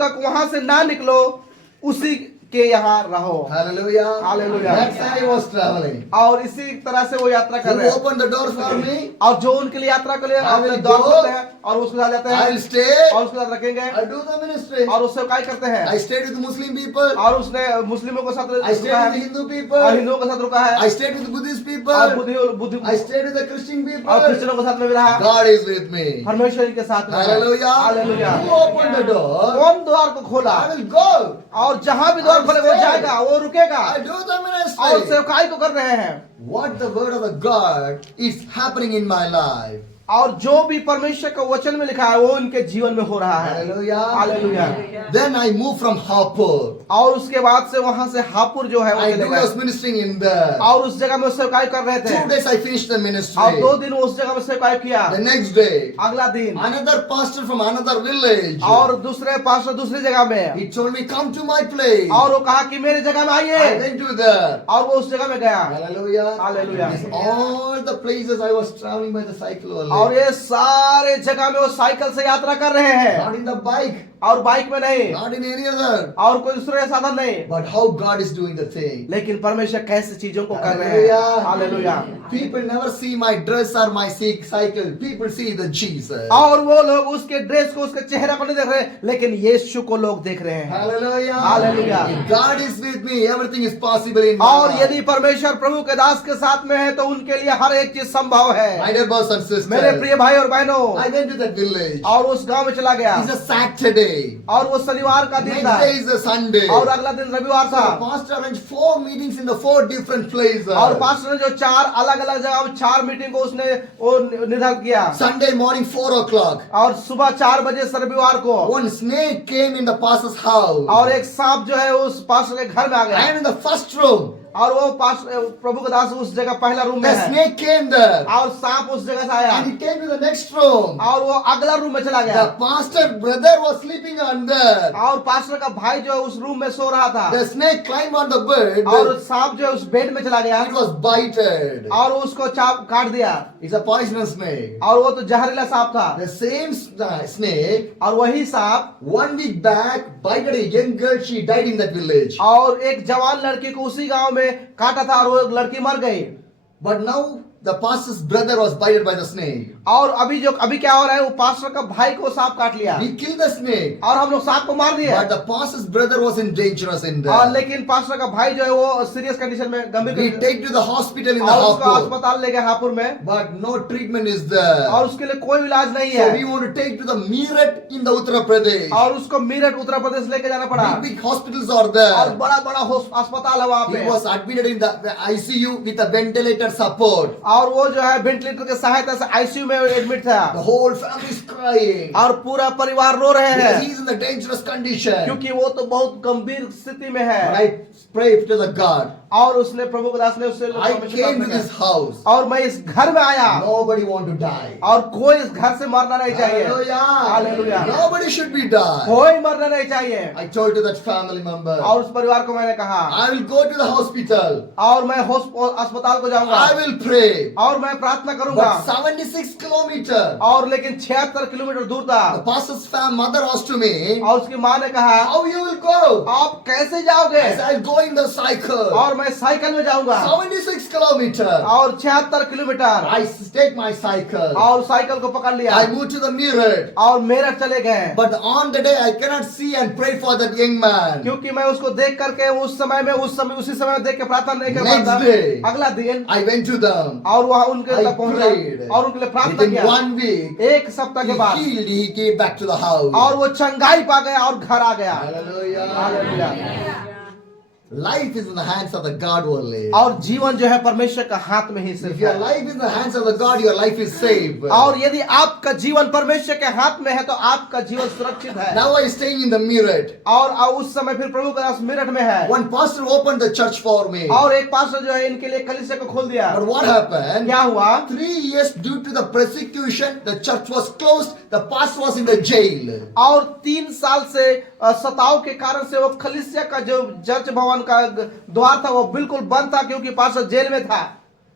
तक वहां से ना निकलो उसी के यहाँ रहो। Hallelujah. Hallelujah. That's how I was traveling. और इसी तरह से वो यात्रा कर रहे You हैं। open the door for me. और जो उनके लिए यात्रा के लिए I will अपने द्वार go. खोलते हैं और उसके साथ जाते I will हैं stay. और उसके साथ रखेंगे I do the ministry. और उससे काय करते हैं। I stayed with Muslim people. और उसने मुस्लिमों के साथ I stayed रुका with the है Hindu और people. हिंदुओं के साथ रुका है I stayed with the Buddhist और people. बुद्धि I stayed with the Christian और people. क्रिश्चियनों के साथ में भी रहा। God is with me. परमेश्वर के साथ में है। Hallelujah. Hallelujah. Who opened the door? कौन द्वार को खोला? I will go. और जहां भी द्वार खोले वो जाएगा, वो रुकेगा I do the और ministry. सेवकाई को कर रहे हैं। What the word of the God is happening in my life. और जो भी परमेश्वर का वचन में लिखा है वो इनके जीवन में हो रहा है। Hallelujah. Hallelujah. Then I moved from Hapur. और उसके बाद से वहां से हापुर जो है वो I चले was गए ministering in there. और उस जगह में सेवकाई कर रहे थे 2 days I finished the और ministry. 2 दिन उस जगह में सेवकाई किया। The next day, अगला दिन another pastor from another village, और दूसरे पास्टर दूसरी जगह में, he told me, come to my place. और वो कहा कि मेरे जगह में I आइए, went to there. और वो उस जगह में गया। Hallelujah. Hallelujah. Yes, all the places I was traveling by the cycle और only. ये सारे जगह में वो साइकिल से यात्रा कर रहे हैं Not in the bike, और बाइक में नहीं not in any other. और कोई दूसरे साधन नहीं, But how God is doing the thing. लेकिन परमेश्वर कैसे चीजों को कर रहे हैं। Hallelujah. People never see my dress or my cycle. People see the Jesus. और वो लोग उसके ड्रेस को, उसके चेहरे को नहीं देख रहे, लेकिन यीशु को लोग देख रहे हैं। Hallelujah. Hallelujah. If God is with me, everything is possible in my और life. यदि परमेश्वर प्रभु के दास के साथ में है तो उनके लिए हर एक चीज संभव है। My dear brothers and sisters, मेरे प्रिय भाई और बहनों, I went to that village. और उस गांव में चला गया It's a Saturday. और वो शनिवार का दिन Next था day is a Sunday. और अगला दिन रविवार So था the pastor arranged 4 meetings in the 4 different places. और पास्टर ने जो 4 अलग अलग जगह में 4 मीटिंग को उसने वो निर्धारित किया। Sunday morning 4 o'clock. और सुबह 4 बजे रविवार को One snake came in the pastor's house. और एक सांप जो है उस पास्टर के घर में आ गया I am in the first room. और वो पास प्रभु का दास उस जगह पहला रूम में The है snake came there. और सांप उस जगह से आया And he came to the next room. और वो अगला रूम में चला गया The pastor brother was sleeping on there. और पास्टर का भाई जो है उस रूम में सो रहा था The snake climbed on the bed. और सांप जो है उस बेड में चला गया It was bited. और उसको चाप काट दिया It's a poisonous snake. और वो तो जहरीला सांप था The same snake, और वही सांप 1 week back, bited a young girl. She died in that village. और एक जवान लड़की को उसी गांव में काटा था और वो लड़की मर गई But now the pastor's brother was bited by the snake. और अभी क्या हो रहा है वो पास्टर का भाई को सांप काट लिया We killed the snake. और हम लोग सांप को मार दिए But the pastor's brother was in dangerous in और there. लेकिन पास्टर का भाई जो है वो सीरियस कंडीशन में गंभीर We condition take to the hospital in the और उसको hospital. अस्पताल ले गए हापुड़ में But no treatment is there. और उसके लिए कोई इलाज नहीं So we है want to take to the Meerut in the Uttar Pradesh. और उसको मीरठ उत्तर प्रदेश लेके जाना पड़ा Big, big hospitals are और there. बड़ा बड़ा अस्पताल है वहाँ He पे was admitted in the ICU with a ventilator support. और वो जो है वेंटिलेटर के सहायता से आईसीयू में एडमिट था The whole family is crying. और पूरा परिवार रो रहे Because हैं he is in the dangerous condition. क्योंकि वो तो बहुत गंभीर स्थिति में But है I pray to the God. और उसने प्रभु दास ने उससे I came to this house. और मैं इस घर में आया Nobody want to die. और कोई इस घर से मरना नहीं चाहिए Hallelujah. Hallelujah. Nobody should be die. कोई मरना नहीं चाहिए I told to that family member, और उस परिवार को मैंने कहा I will go to the hospital. और मैं अस्पताल को जाऊंगा I will pray. और मैं प्रार्थना करूंगा But 76 kilometers. और लेकिन 76 किलोमीटर दूर था The pastor's mother asked to me, और उसकी माँ ने कहा how you will go? आप कैसे जाओगे I said, I'll go in the cycle. और मैं साइकिल में जाऊंगा 76 kilometers. और 76 kilometre I take my cycle. और साइकिल को पकड़ लिया I moved to the Meerut. और मेरठ चले गए But on the day I cannot see and pray for that young man. क्योंकि मैं उसको देख करके उसी समय में देख के प्रार्थना नहीं कर Next पाता day. अगला दिन I went to them. और वहाँ उनके I तक पहुंचा prayed. और उनके लिए प्रार्थना Within किया 1 week, एक सप्ताह के he बाद healed. He came back to the house. और वो चंगाई पा गया और घर आ गया Hallelujah. Hallelujah. Life is in the hands of the God only. और जीवन जो है परमेश्वर का हाथ में ही If सिर्फ your है life is in the hands of the God, your life is safe. और यदि आपका जीवन परमेश्वर के हाथ में है तो आपका जीवन सुरक्षित है Now I staying in the Meerut. और उस समय फिर प्रभु का दास मेरठ में है One pastor opened the church for me. और एक पास्टर जो है इनके लिए कलीसिया को खोल दिया But what happened? क्या हुआ 3 years due to the persecution, the church was closed. The pastor was in the jail. और 3 साल से सताव के कारण से वो कलीसिया का जो चर्च भवन का द्वार था वो बिल्कुल बंद था क्योंकि पास्टर जेल में था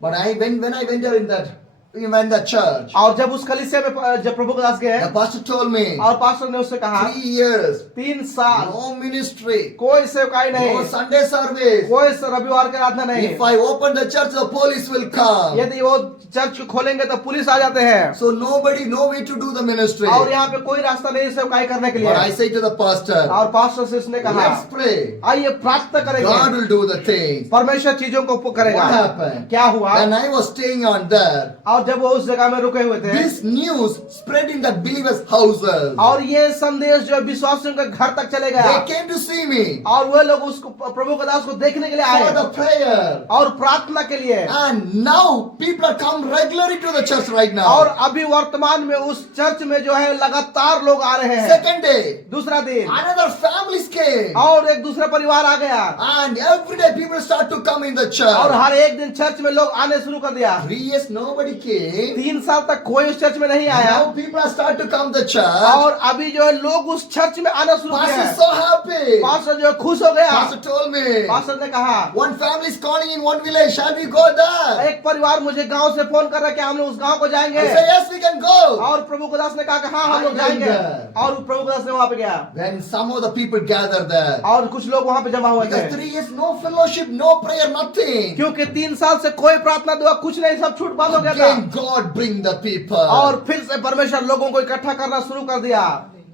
But when I went there in the church, और जब उस कलीसिया में जब प्रभु का दास गए the pastor told me, और पास्टर ने उससे कहा 3 years, 3 साल no ministry, कोई सेवकाई no नहीं Sunday service. कोई रविवार के आराधना नहीं If I open the church, the police will come. यदि वो चर्च को खोलेंगे तो पुलिस आ जाते हैं So nobody, no way to do the ministry. और यहाँ पे कोई रास्ता नहीं सेवकाई करने के But I लिए say to the pastor, और पास्टर से उसने कहा let's pray. आइए प्रार्थना God करेंगे will do the things. परमेश्वर चीजों को करेगा What happened? क्या हुआ When I was staying on there, और जब वो उस जगह में रुके हुए थे this news spread in the believers' houses. और ये संदेश जो है विश्वासियों के घर तक चले गया They came to see me और वे लोग उसको प्रभु के दास को देखने के लिए for आए the prayer. और प्रार्थना के लिए And now people are come regularly to the church right और now. अभी वर्तमान में उस चर्च में जो है लगातार लोग आ रहे हैं Second day, दूसरा दिन another families came. और एक दूसरा परिवार आ गया And every day people start to come in the और church. हर एक दिन चर्च में लोग आने शुरू कर दिया 3 years nobody came. 3 साल तक कोई उस चर्च में नहीं आया Now people are start to come to the church. और अभी जो है लोग उस चर्च में आना शुरू किया Pastor है is so happy. पास्टर जो है खुश हो गया Pastor told me, पास्टर ने कहा one family is calling in one village. Shall we go there? एक परिवार मुझे गांव से फोन कर रहा है कि हम लोग उस गांव को जाएंगे I say yes, we can go. और प्रभु को दास ने कहा कि हाँ हम लोग I जाएंगे went there. और प्रभु को दास ने वहां पे गया Then some of the people gathered there. और कुछ लोग वहां पे जमा हुए थे Because 3 years no fellowship, no prayer, nothing. क्योंकि 3 साल से कोई प्रार्थना दुआ कुछ नहीं सब छूट बंद हो गया था Again God bring the people. और फिर से परमेश्वर लोगों को इकट्ठा करना शुरू कर दिया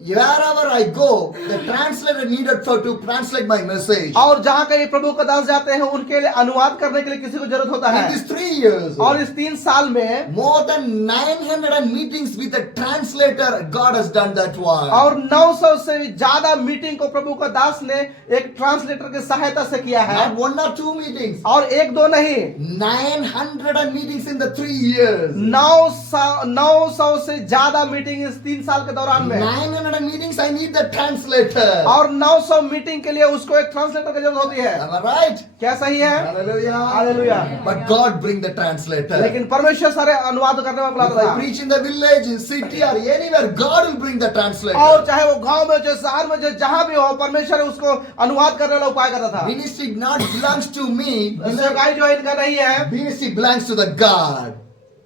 Wherever I go, the translator needed to translate my message. और जहाँ कहीं प्रभु का दास जाते हैं उनके लिए अनुवाद करने के लिए किसी को जरूरत होता In है these 3 years, और इस 3 साल में more than 900 meetings with the translator, God has done that one. और 900 से ज्यादा मीटिंग को प्रभु का दास ने एक ट्रांसलेटर की सहायता से किया है Not 1 or 2 meetings. और 1-2 नहीं 900 meetings in the 3 years. 900 से ज्यादा मीटिंग इस 3 साल के दौरान में 900 900 meetings, I need the translator. और 900 मीटिंग के लिए उसको एक ट्रांसलेटर की जरूरत होती है। Am I right? क्या सही है? Hallelujah. Hallelujah. But God bring the translator. लेकिन परमेश्वर सारे अनुवाद करने वाला If बुलाता I था। preach in the village, in city or anywhere, God will bring the translator. और चाहे वो गांव में चाहे शहर में चाहे जहां भी हो, परमेश्वर उसको अनुवाद करने वाला उपाय करता था। Ministry not belongs to me. सेवकाई जो है इनका नहीं है, Ministry belongs to the God.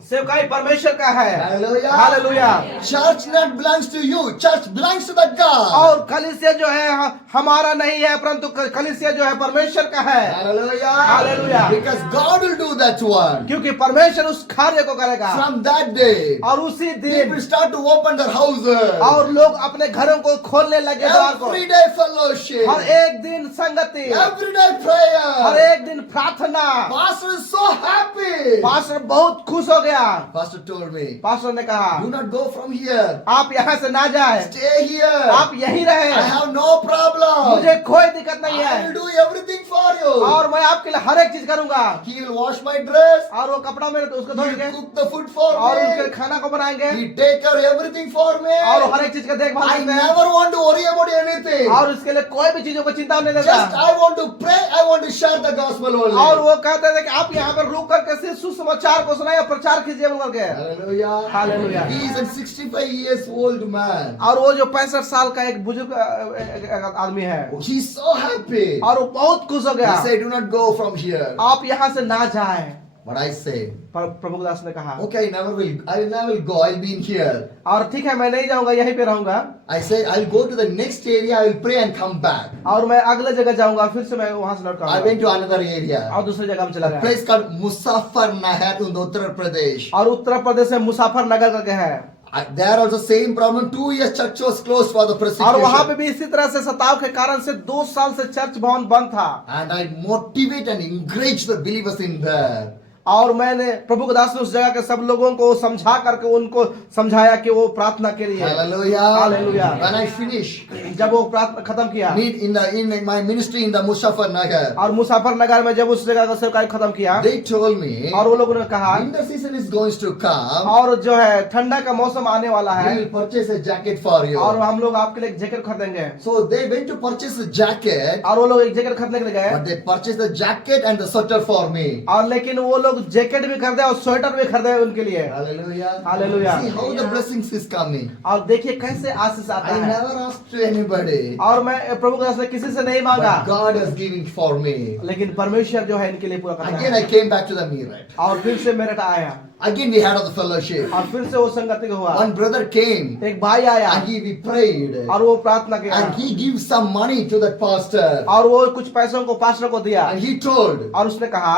सेवकाई परमेश्वर का है। Hallelujah. Hallelujah. Church not belongs to you. Church belongs to the God. और कलीसिया जो है हमारा नहीं है, परंतु कलीसिया जो है परमेश्वर का है। Hallelujah. Hallelujah. Because God will do that one. क्योंकि परमेश्वर उस कार्य को करेगा। From that day, और उसी दिन people start to open their houses. और लोग अपने घरों को खोलने लगे द्वार को। Every day fellowship. हर एक दिन संगति, Every day prayer. हर एक दिन प्रार्थना। Pastor is so happy. Pastor बहुत खुश हो गया। Pastor told me, पास्टर ने कहा, do not go from here. आप यहाँ से ना जाए, Stay here. आप यहीं रहे। I have no problem. मुझे कोई दिक्कत नहीं I है will do everything for you. और मैं आपके लिए हर एक चीज करूंगा। He will wash my dress. और वो कपड़ा मेरे उसको He धोएंगे will cook the food for और उसके me. खाना को बनाएंगे He take care of everything for me. और वो हर एक चीज का देखभाल I करते हैं never want to worry about anything. और उसके लिए कोई भी चीजों को चिंता नहीं Just देता। I want to pray. I want to share the gospel only. और वो कहते थे कि आप यहाँ पर रुक करके सिर्फ सुसमाचार को सुनाए और प्रचार कीजिए बोल करके। Hallelujah. Hallelujah. He is a 65 years old man. और वो जो 65 साल का एक बुजुर्ग आदमी है He's so happy. और वो बहुत खुश हो He गया। said, do not go from here. आप यहाँ से ना जाए। But I say, पर प्रभु दास ने कहा, okay, I never will go. I'll be in here. और ठीक है मैं नहीं जाऊंगा, यहीं पे रहूंगा I say, I'll go to the next area. I will pray and come back. और मैं अगले जगह जाऊंगा, फिर से मैं वहां से लौट I आऊंगा went to another area. और दूसरी जगह में चला A गया। place called Muzaffarnagar in Uttar Pradesh. और उत्तर प्रदेश में मुसाफर नगर करके है There also same problem. 2 years church was closed for the और वहां पे persecution. भी इसी तरह से सताव के कारण से 2 साल से चर्च भवन बंद था। And I motivate and encourage the believers in there. और मैंने प्रभु के दास ने उस जगह के सब लोगों को समझा करके उनको समझाया कि वो प्रार्थना के लिए। Hallelujah. Hallelujah. When I finish जब वो प्रार्थना खत्म किया in my ministry in the Muzaffarnagar, और मुसाफर नगर में जब उस जगह का सेवकाई खत्म किया they told me और वो लोगों ने कहा winter season is going to come. और जो है ठंडा का मौसम आने वाला We है will purchase a jacket for you. और हम लोग आपके लिए एक जैकेट खरीदेंगे। So they went to purchase a jacket, और वो लोग एक जैकेट खरीदने के लिए गए but they purchased the jacket and the sweater for me. और लेकिन वो लोग जैकेट भी खरीदे और स्वेटर भी खरीदे उनके लिए। Hallelujah. Hallelujah. See how the blessings is coming. और देखिए कैसे आशीष आता I है। never asked to anybody, और मैं प्रभु के दास ने किसी से नहीं मांगा, but God has given for me. लेकिन परमेश्वर जो है इनके लिए पूरा करता Again है। I came back to the merit. और फिर से मेरठ आया Again we had of the fellowship. और फिर से वो संगति को हुआ। One brother came एक भाई आया and we prayed. और वो प्रार्थना किया And he gives some money to that pastor. और वो कुछ पैसों को पास्टर को दिया And he told, और उसने कहा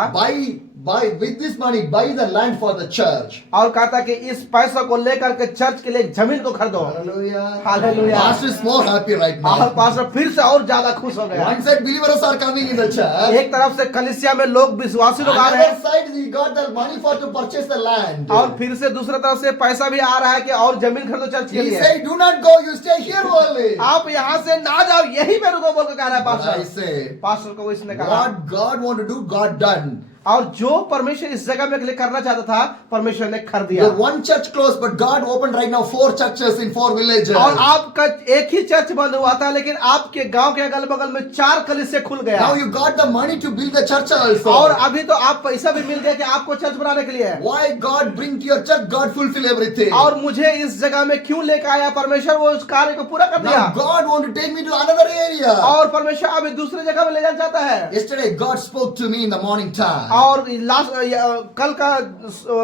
buy with this money, buy the land for the church. और कहा था कि इस पैसों को लेकर के चर्च के लिए जमीन को खरीदो। Hallelujah. Hallelujah. Pastor is more happy right और now. पास्टर फिर से और ज्यादा खुश हो गया। One side believers are coming in the church. एक तरफ से कलिसिया में लोग विश्वासी लोग आ रहे Another हैं side he got the money for to purchase the land. और फिर से दूसरी तरफ से पैसा भी आ रहा है कि और जमीन खरीदो चर्च के He लिए। said, do not go, you stay here only. आप यहाँ से ना जाओ, यही पे रुको बोल के कह रहा है But I pastor. say, pastor को इसने कहा what God want to do, God done. और जो परमेश्वर इस जगह में करना चाहता था परमेश्वर ने कर दिया। The one church closed, but God opened right now 4 churches in 4 villages. और आपका एक ही चर्च बंद हुआ था लेकिन आपके गांव के अगल बगल में 4 कलीसिया खुल गया। Now you got the money to build the church also. और अभी तो आप पैसा भी मिल गया कि आपको चर्च बनाने के लिए। Why God bring to your church? God fulfill everything. और मुझे इस जगह में क्यों लेकर आया परमेश्वर, वो उस कार्य को पूरा कर दिया। Now God want to take me to another area. और परमेश्वर अभी दूसरे जगह में ले जाना चाहता है। Yesterday God spoke to me in the morning time. और कल का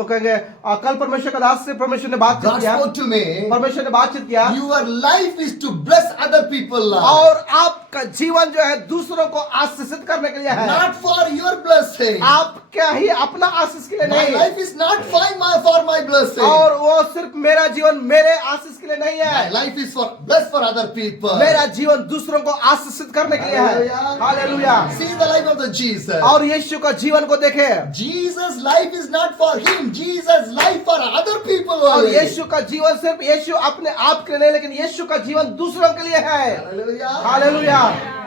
कहेंगे कल परमेश्वर का दास से परमेश्वर ने बातचीत God किया। spoke to me. परमेश्वर ने बातचीत किया Your life is to bless other people's life. और आपका जीवन जो है दूसरों को आशीषित करने के लिए है, Not for your blessing. आपका ही अपना आशीष के लिए My नहीं। life is not for my blessing. और वो सिर्फ मेरा जीवन मेरे आशीष के लिए नहीं My है, life is for blessed for other people. मेरा जीवन दूसरों को आशीषित करने के लिए है। Hallelujah. See the life of the Jesus. और यीशु का जीवन को देखे। Jesus' life is not for him. Jesus' life for other people और only. यीशु का जीवन सिर्फ यीशु अपने आप के लिए नहीं लेकिन यीशु का जीवन दूसरों के लिए है। Hallelujah. Hallelujah.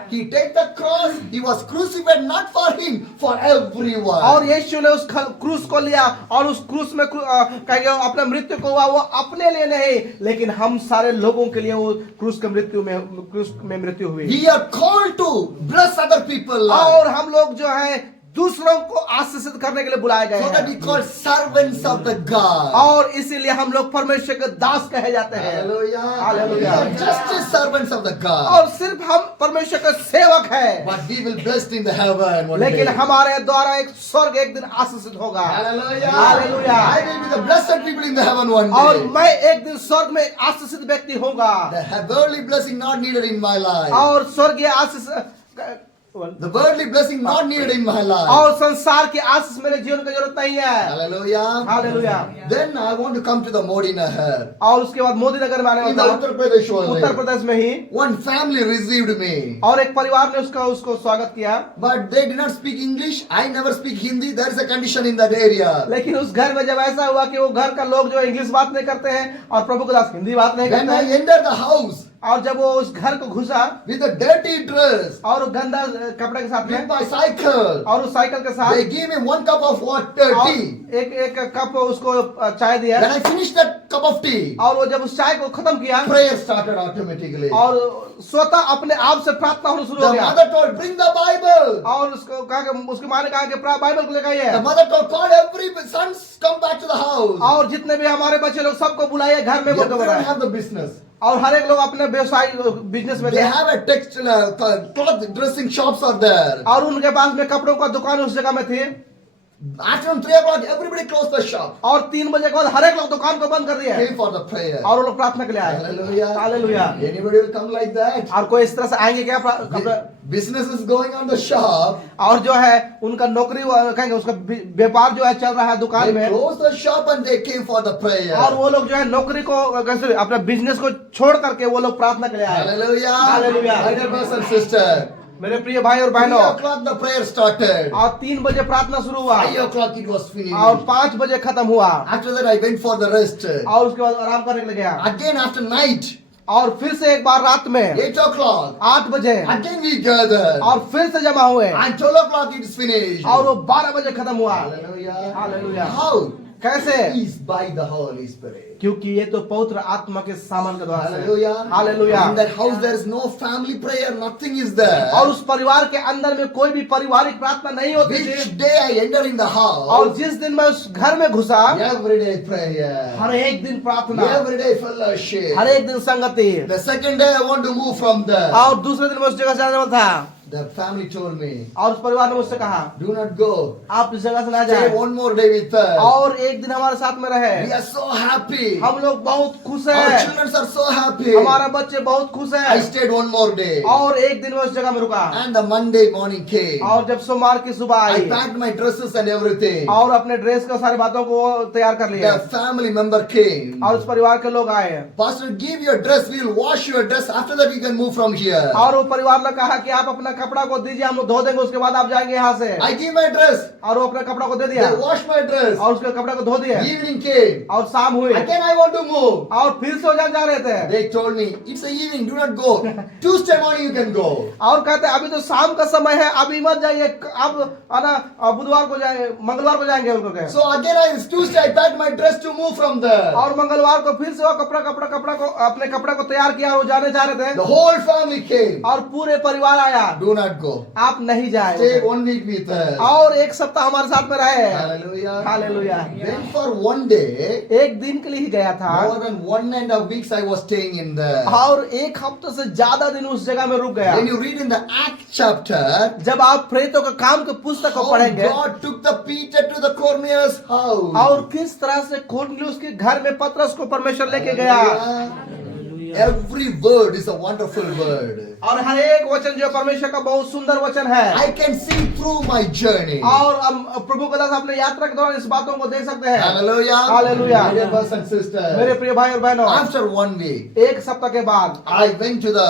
He take the cross. He was crucified not for him, for everyone. और यीशु ने उस क्रूस को लिया और उस क्रूस में कहेंगे अपने मृत्यु को हुआ, वो अपने लिए नहीं लेकिन हम सारे लोगों के लिए वो क्रूस में मृत्यु हुई। We are called to bless other people. और हम लोग जो है दूसरों को आशीषित करने के लिए बुलाए गए So that we हैं call servants of the God. और इसीलिए हम लोग परमेश्वर के दास कहे जाते हैं। Hallelujah. Hallelujah. We are just as servants of the God. और सिर्फ हम परमेश्वर के सेवक हैं, But we will blessed in the heaven one लेकिन day. हमारे द्वारा एक स्वर्ग एक दिन आशीषित होगा। Hallelujah. Hallelujah. I will be the blessed people in the heaven one और day. मैं एक दिन स्वर्ग में एक आशीषित व्यक्ति होगा The worldly blessing not needed in my life. और स्वर्गीय आशीष The worldly blessing not needed in my life. और संसार की आशीष मेरे जीवन की जरूरत नहीं है। Hallelujah. Hallelujah. Then I want to come to the Modi Nahar. और उसके बाद मोदी नगर में आने In the वाला Uttar Pradesh उत्तर only. प्रदेश में ही One family received me. और एक परिवार ने उसको स्वागत किया, But they did not speak English. I never speak Hindi. There is a condition in that area. लेकिन उस घर में जब ऐसा हुआ कि वो घर का लोग जो इंग्लिश बात नहीं करते हैं और प्रभु के दास हिंदी बात नहीं When करते I हैं, entered the house और जब वो उस घर को घुसा with a dirty dress, और गंदा कपड़े के साथ with में my cycle, और उस साइकिल के साथ they gave me 1 cup of water, और tea. एक कप उसको चाय दिया When I finished that cup of tea, और वो जब उस चाय को खत्म किया prayer started automatically. और स्वतः अपने आप से प्रार्थना होना शुरू The हो गया mother told, bring the Bible. और उसको कहा कि उसकी माँ ने कहा कि बाइबल को लेकर आइए The mother told, call every sons, come back to the house. और जितने भी हमारे बच्चे लोग सबको बुलाइए घर में बोलकर Everyone बुलाए have the business. और हर एक लोग अपने व्यवसाय बिजनेस में They थे have a textile, cloth dressing shops are there. और उनके पास में कपड़ों का दुकान उस जगह में थी After 3 o'clock, everybody closed the shop. और 3 बजे के बाद हर एक लोग दुकान को बंद कर दिया Came for the prayer. और वो लोग प्रार्थना के लिए आए। Hallelujah. Hallelujah. Anybody will come like that? और कोई इस तरह से आएंगे क्या Business is going on the shop. और जो है उनका नौकरी कहेंगे उसका व्यापार जो है चल रहा है दुकान They में closed the shop and they came for the prayer. और वो लोग जो है नौकरी को कैसे अपना बिजनेस को छोड़ करके वो लोग प्रार्थना के लिए आए। Hallelujah. Hallelujah. My dear brothers and sisters. मेरे प्रिय भाई और 3 बहनों o'clock the prayer started. और 3 बजे प्रार्थना शुरू हुआ 5 o'clock it was finished. और 5 बजे खत्म हुआ After that I went for the rest. और उसके बाद आराम करने के लिए गया Again after night, और फिर से एक बार रात में 8 o'clock. 8 बजे Again we gathered. और फिर से जमा हुए And 12 o'clock it is finished. और वो 12 बजे खत्म हुआ। Hallelujah. Hallelujah. How? कैसे? Is by the Holy Spirit. क्योंकि ये तो पवित्र आत्मा के सामान के द्वारा से। Hallelujah. Hallelujah. In that house there is no family prayer, nothing is there. और उस परिवार के अंदर में कोई भी पारिवारिक प्रार्थना नहीं होती Which थी day I enter in the house, और जिस दिन मैं उस घर में घुसा every day prayer, हर एक दिन प्रार्थना, every day fellowship. हर एक दिन संगति The second day I want to move from there. और दूसरे दिन मैं उस जगह से जाने वाला था The family told me, और उस परिवार ने मुझसे कहा do not go. आप इस जगह से ना Stay जाए one more day with us. और एक दिन हमारे साथ में रहे। We are so happy. हम लोग बहुत खुश Our हैं, children are so happy. हमारे बच्चे बहुत खुश I हैं stayed one more day. और एक दिन मैं उस जगह में रुका And the Monday morning came. और जब सोमवार की सुबह I I packed my dresses and everything. और अपने ड्रेस का सारी बातों को तैयार कर लिया The family member came. और उस परिवार के लोग आए Pastor, give your dress. We will wash your dress. After that, you can move from here. और वो परिवार ने कहा कि आप अपना कपड़ा को दीजिए, हम लोग धो देंगे, उसके बाद आप जाएंगे यहाँ से। I give my dress. और वो अपने कपड़ा को दे दिया They wash my dress. और उसके कपड़े को धो दिया Evening came. और शाम हुई Again, I want to move. और फिर से जा रहे थे They told me, it's the evening. Do not go. Tuesday morning, you can go. और कहते अभी तो शाम का समय है, अभी मत जाइए, अब है ना बुधवार को जाए, मंगलवार को जाएंगे उनको कहे। So again, Tuesday, I packed my dress to move from there. और मंगलवार को फिर से वो कपड़ा को अपने कपड़े को तैयार किया और वो जाने जा रहे थे The whole family came. और पूरे परिवार आया। Do not go. आप नहीं जाए Stay 1 week with us. और एक सप्ताह हमारे साथ में रहे। Hallelujah. Hallelujah. Then for 1 day, एक दिन के लिए ही गया था more than 1.5 weeks I was staying in there. और एक हफ्ते से ज्यादा दिन उस जगह में रुक गया। When you read in the Act chapter, जब आप प्रेरितों का काम के पुस्तक को how पढ़ेंगे God took the Peter to the Cornelius house. और किस तरह से कोर्नेलियुस के घर में पतरस को परमेश्वर लेके गया। Hallelujah. Every word is a wonderful word. और हर एक वचन जो परमेश्वर का बहुत सुंदर वचन है I can see through my journey. और हम प्रभु के दास अपने यात्रा के दौरान इस बातों को देख सकते हैं। Hallelujah. Hallelujah. My dear brothers and मेरे sisters. प्रिय भाई और बहनों, After 1 week, एक सप्ताह के बाद I went to the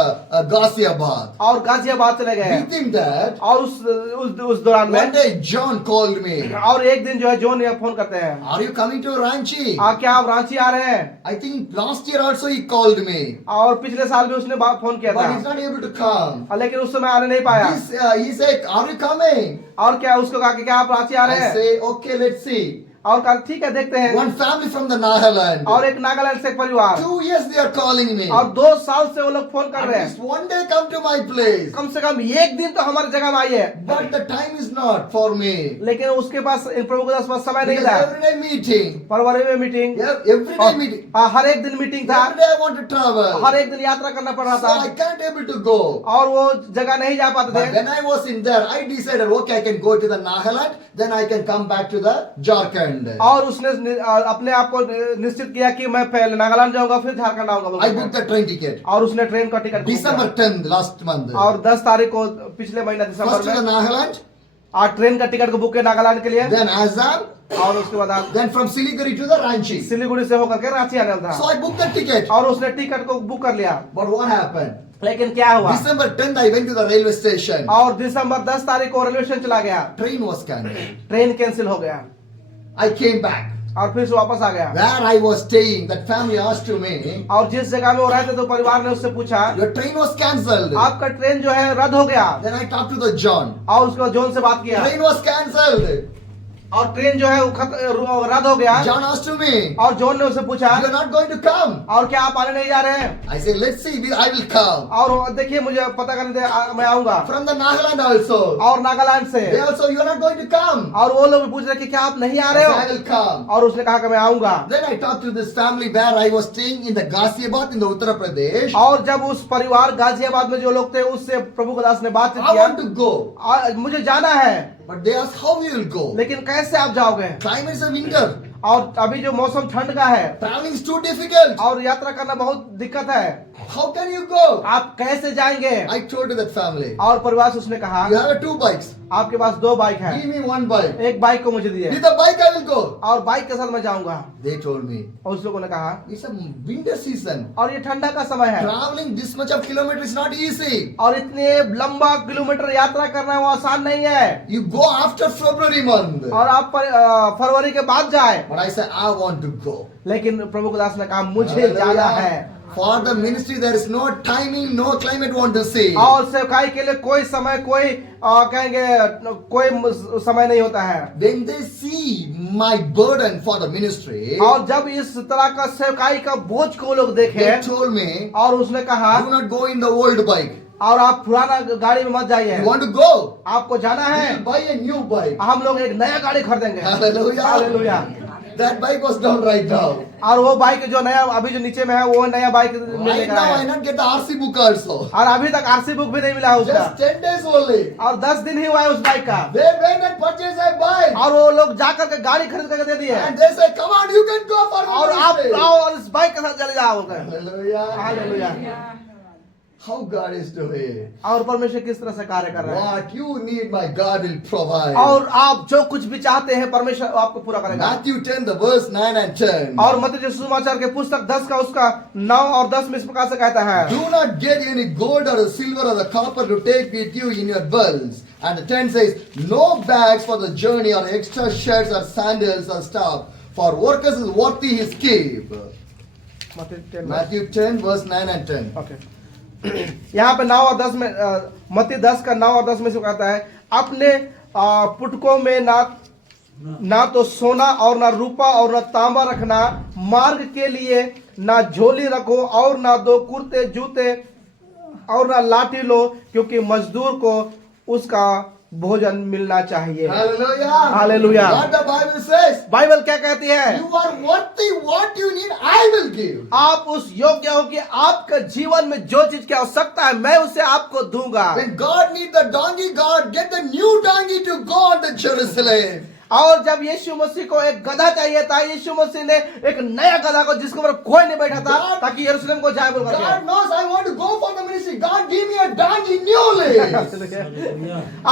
Ghaziabad. और गाजियाबाद चले गए Within that, और उस दौरान one में day John called me. और एक दिन जो है जॉन फोन करते हैं, Are you coming to Ranchi? क्या आप रांची आ रहे हैं? I think last year also he called me. और पिछले साल भी उसने फोन किया But he's था not able to come. लेकिन उस समय आने नहीं पाया। He said, "Are you coming?" और क्या उसको कहा कि क्या आप रांची आ रहे I हैं? say, "Okay, let's see." और कहा ठीक है देखते हैं। One family from the Nagaland. और एक नागालैंड से एक परिवार, 2 years they are calling me. और 2 साल से वो लोग फोन कर At रहे least हैं, one day come to my place. कम से कम एक दिन तो हमारी जगह में आइए। But the time is not for me. लेकिन उसके पास इन प्रभु के पास समय नहीं Because था। every day meeting. फरवरी में meeting, Yeah, every day meeting. हर एक दिन मीटिंग था, Every day I want to travel. हर एक दिन यात्रा करना पड़ रहा So I था, can't able to go. और वो जगह नहीं जा पाते But थे। when I was in there, I decided, okay, I can go to the Nagaland, then I can come back to the Jharkhand. और उसने अपने आप को निश्चित किया कि मैं पहले नागालैंड जाऊंगा फिर झारखंड I आऊंगा, booked the train ticket. और उसने ट्रेन का टिकट बुक December किया। 10th, last month. और 10 तारीख को पिछले महीना दिसंबर First to the में Nagaland, आज ट्रेन का टिकट को बुक किया नागालैंड के लिए, then Assam, और उसके बाद आप then from Siliguri to the Ranchi. Siliguri से होकर के रांची आने था, So I booked the ticket. और उसने टिकट को बुक कर लिया। But what happened? लेकिन क्या हुआ? December 10th, I went to the railway station. और दिसंबर 10 तारीख को रेलवे स्टेशन चला गया, Train was cancelled. Train cancel हो गया, I came back. और फिर से वापस आ गया। Where I was staying, that family asked to me, और जिस जगह में वो रहते तो परिवार ने उससे पूछा, your train was cancelled. आपका ट्रेन जो है रद्द हो गया। Then I talked to the John. और उसको जॉन से बात किया, Train was cancelled. और ट्रेन जो है वो रद्द हो गया। John asked to me, और जॉन ने उससे पूछा, you are not going to come. और क्या आप आने नहीं जा रहे हैं? I said, let's see, I will come. और देखिए मुझे पता करने दे, मैं आऊंगा। From the Nagaland also. और नागालैंड से, They also, you are not going to come. और वो लोग भी पूछ रहे कि क्या आप नहीं आ I रहे said, I हो? will come. और उसने कहा कि मैं आऊंगा। Then I talked to this family where I was staying in the Ghaziabad in the Uttar Pradesh. और जब उस परिवार गाजियाबाद में जो लोग थे उससे प्रभु दास ने बातचीत I किया, want to go. मुझे जाना है, But they asked, how you will go? लेकिन कैसे आप जाओगे? Climate is a winter. और अभी जो मौसम ठंड का है, Traveling is too difficult. और यात्रा करना बहुत दिक्कत है, How can you go? आप कैसे जाएंगे? I told to that family, और परिवार से उसने कहा, you have 2 bikes. आपके पास 2 बाइक है, Give me 1 bike. एक बाइक को मुझे दिए, With the bike I will go. और बाइक के साथ मैं जाऊंगा। They told me, और उस लोगों ने कहा, it's a winter season. और ये ठंडा का समय है, Traveling this much of kilometer is not easy. और इतने लंबा किलोमीटर यात्रा करना वो आसान नहीं है, You go after February month. और आप फरवरी के बाद जाए। But I said, I want to go. लेकिन प्रभु दास ने कहा मुझे जाना है। For the ministry there is no timing, no climate want to say. और सेवकाई के लिए कोई समय, कोई कहेंगे कोई समय नहीं होता है। When they see my burden for the ministry, और जब इस तरह का सेवकाई का बोझ को लोग देखे, they told me, और उसने कहा, do not go in the old bike. और आप पुराना गाड़ी में मत जाइए, You want to go? आपको जाना है, We'll buy a new bike. हम लोग एक नया गाड़ी खरीदेंगे। Hallelujah. Hallelujah. That bike was down right now. और वो बाइक जो नया अभी जो नीचे में है वो नया बाइक Right मिलेगा now I है। not get the RC book also. और अभी तक आरसी बुक भी नहीं मिला है उसका, Just 10 days only. और 10 दिन ही हुआ है उस बाइक का। They went and purchased a bike. और वो लोग जाकर के गाड़ी खरीद करके दे दिए, And they say, come on, you can go for और आप ministry. आओ और इस बाइक के साथ चले जाओ। Hallelujah. Hallelujah. How God is doing. और परमेश्वर किस तरह से कार्य कर रहा है, What you need, my God will provide. और आप जो कुछ भी चाहते हैं परमेश्वर आपको पूरा करेगा। Matthew 10, the verse 9 and 10. और मत्ती सुसमाचार के पुस्तक 10 का उसका 9 और 10 में इस प्रकार से कहता है, Do not get any gold or silver or the copper to take with you in your belts. And the 10 says, no bags for the journey or extra shirts or sandals or stuff. For workers is worthy his keep. Matthew 10, verse 9 and 10. Okay. यहाँ पे 9 और 10 में मत्ती 10 का 9 और 10 में से कहता है, अपने पुटकों में ना तो सोना और ना रूपा और ना तांबा रखना, मार्ग के लिए ना झोली रखो और ना 2 कुर्ते जूते और ना लाठी लो, क्योंकि मजदूर को उसका भोजन मिलना चाहिए। Hallelujah. Hallelujah. What the Bible says. Bible क्या कहती है? You are worthy, what you need, I will give. आप उस योग्य हो कि आपके जीवन में जो चीज की आवश्यकता है मैं उसे आपको दूंगा। When God need the donkey, God get the new donkey to go on the Jerusalem. और जब यीशु मसीह को एक गधा चाहिए था, यीशु मसीह ने एक नया गधा को जिसके ऊपर कोई नहीं बैठा था ताकि यरूशलेम को जाए बोल करके। God knows I want to go for the ministry. God give me a donkey newly.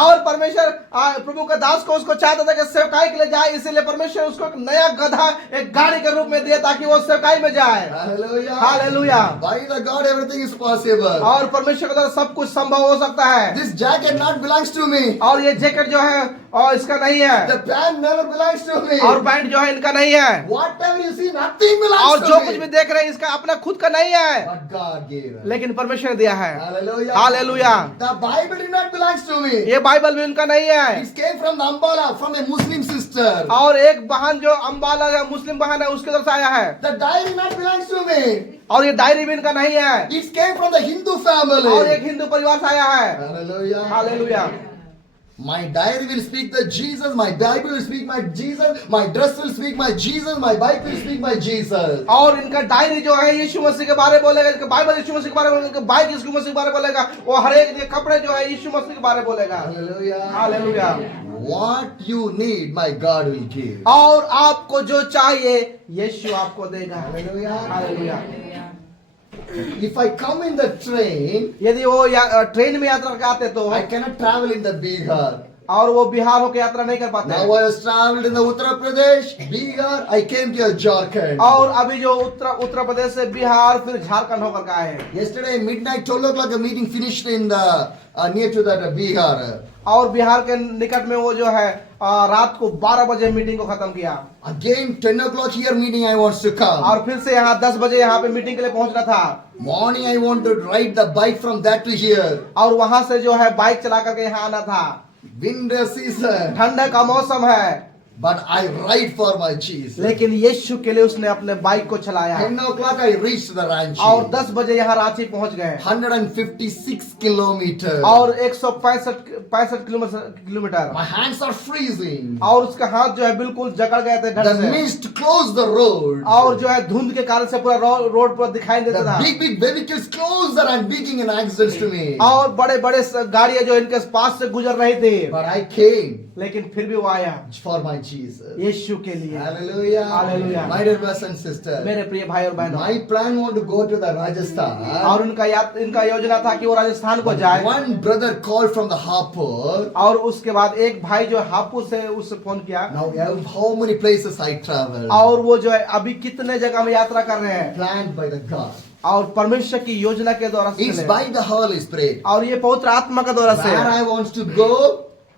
और परमेश्वर प्रभु का दास को उसको चाहता था कि सेवकाई के लिए जाए, इसीलिए परमेश्वर उसको एक नया गधा एक गाड़ी के रूप में दिया ताकि वो सेवकाई में जाए। Hallelujah. Hallelujah. By the God everything is possible. और परमेश्वर के द्वारा सब कुछ संभव हो सकता है। This jacket not belongs to me. और ये जैकेट जो है और इसका नहीं है, The band never belongs to me. और बैंड जो है इनका नहीं है, Whatever you see, nothing belongs और to जो me. कुछ भी देख रहे हैं इसका अपना खुद का नहीं है, But God gave it. लेकिन परमेश्वर ने दिया है। Hallelujah. Hallelujah. The Bible did not belongs to me. ये बाइबल भी उनका नहीं है, It came from the Ambala, from a Muslim sister. और एक बहन जो अम्बाला है, मुस्लिम बहन है, उसके तरफ से आया है, The diary not belongs to me. और ये डायरी भी इनका नहीं है, It came from the Hindu family. और एक हिंदू परिवार से आया है। Hallelujah. Hallelujah. My diary will speak the Jesus, my Bible will speak my Jesus, my dress will speak my Jesus, my bike will speak my Jesus. और इनका diary जो है यीशु मसीह के बारे में बोलेगा, इनका बाइबल यीशु मसीह के बारे में बोलेगा, इनका बाइक यीशु मसीह के बारे में बोलेगा, वो हर एक ये कपड़े जो है यीशु मसीह के बारे में बोलेगा। Hallelujah. Hallelujah. What you need, my God will give. और आपको जो चाहिए यीशु आपको देगा। Hallelujah. Hallelujah. If I come in the train, यदि वो ट्रेन में यात्रा करके आते तो, I cannot travel in the Bihar. और वो बिहार होकर यात्रा नहीं कर पाते, Now I was traveled in the Uttar Pradesh, Bihar, I came to Jharkhand. और अभी जो उत्तर प्रदेश से बिहार फिर झारखंड होकर के आए हैं। Yesterday midnight 12 o'clock a meeting finished in the near to that Bihar. और बिहार के निकट में वो जो है रात को 12 बजे मीटिंग को खत्म किया, Again 10 o'clock here meeting I wants to come. और फिर से यहाँ 10 बजे यहाँ पे मीटिंग के लिए पहुंचना था, Morning I want to ride the bike from that to here. और वहां से जो है बाइक चला करके यहाँ आना था। Winter season. ठंड का मौसम है, But I ride for my Jesus. लेकिन यीशु के लिए उसने अपने बाइक को चलाया, 10 o'clock I reached the Ranchi. और 10 बजे यहाँ रांची पहुंच गए, 156 kilometers. और 165 kilometre, My hands are freezing. और उसका हाथ जो है बिल्कुल जकड़ गए थे The ठंड से, mist closed the road. और जो है धुंध के कारण से पूरा रोड पर दिखाई देता The था, big vehicles closer and beating in accidents to me. और बड़े बड़े गाड़ियां जो इनके पास से गुजर रही थी, But I came लेकिन फिर भी वो आया for my Jesus. यीशु के लिए। Hallelujah. Hallelujah. My dear brothers and sisters. मेरे प्रिय भाई और बहनों, My plan want to go to the Rajasthan. और इनका योजना था कि वो राजस्थान को जाए, One brother called from the Hapur. और उसके बाद एक भाई जो हापुड़ से उससे फोन किया, Now how many places I travel? और वो जो है अभी कितने जगह में यात्रा कर रहे हैं, Planned by the God. और परमेश्वर की योजना के द्वारा It's से, by the Holy Spirit. और ये पवित्र आत्मा के द्वारा से, Where I want to go,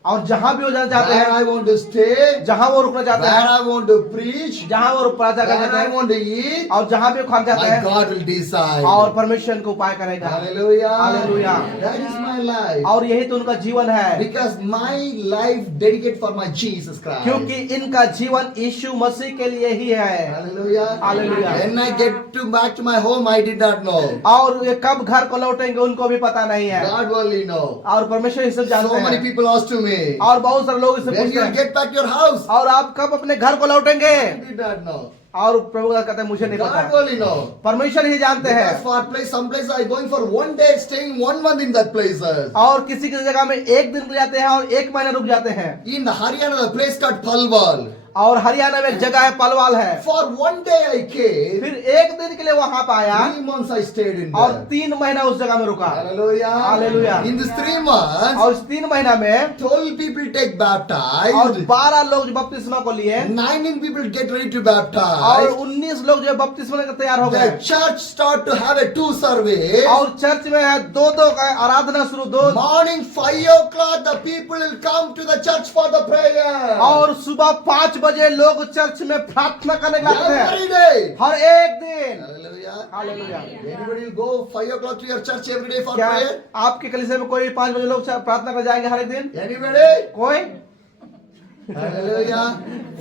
और जहां भी वो जाना चाहते where हैं, I want to stay, जहां वो रुकना चाहते where हैं, I want to preach, जहां वो प्रार्थना करना where चाहते I हैं, want to eat, और जहां भी वो खाना चाहते my हैं, God will decide. और परमेश्वर को उपाय करेगा। Hallelujah. Hallelujah. That is my life. और यही तो उनका जीवन है, Because my life dedicated for my Jesus Christ. क्योंकि इनका जीवन यीशु मसीह के लिए ही है। Hallelujah. Hallelujah. When I get back to my home, I did not know. और ये कब घर को लौटेंगे उनको भी पता नहीं है, God only know. और परमेश्वर इसे So जानते many हैं, people asked to me, और बहुत सारे लोग इसे when पूछते you हैं, get back to your house? और आप कब अपने घर को लौटेंगे? I did not know. और प्रभु कहते हैं मुझे नहीं God पता, only know. परमेश्वर ही जानते Because हैं। for place, some places I going for one day, staying 1 month in that places. और किसी किसी जगह में एक दिन रुक जाते हैं और एक महीना रुक जाते हैं। In the Haryana, the place called Palwal. और हरियाणा में एक जगह है पलवाल है, For 1 day I came. फिर एक दिन के लिए वहां पर आया 3 months I stayed in और there. 3 महीना उस जगह में रुका। Hallelujah. Hallelujah. In this 3 months, और इस 3 महीना में 12 people take और baptized. 12 लोग जो बपतिस्मा को लिए, 19 people get ready to और baptize. 19 लोग जो बपतिस्मा के तैयार हो The गए, church start to have a 2 service. और चर्च में है 2 का आराधना शुरू, 2 Morning 5 o'clock, the people will come to the church for the prayer. और सुबह 5 बजे लोग चर्च में प्रार्थना करने लगते हैं, Every day. हर एक दिन। Hallelujah. Hallelujah. Anybody will go 5 o'clock to your church every day for क्या prayer? आपके कलीसिया में कोई 5 बजे लोग प्रार्थना कर जाएंगे हर एक दिन? Anybody? कोई? Hallelujah.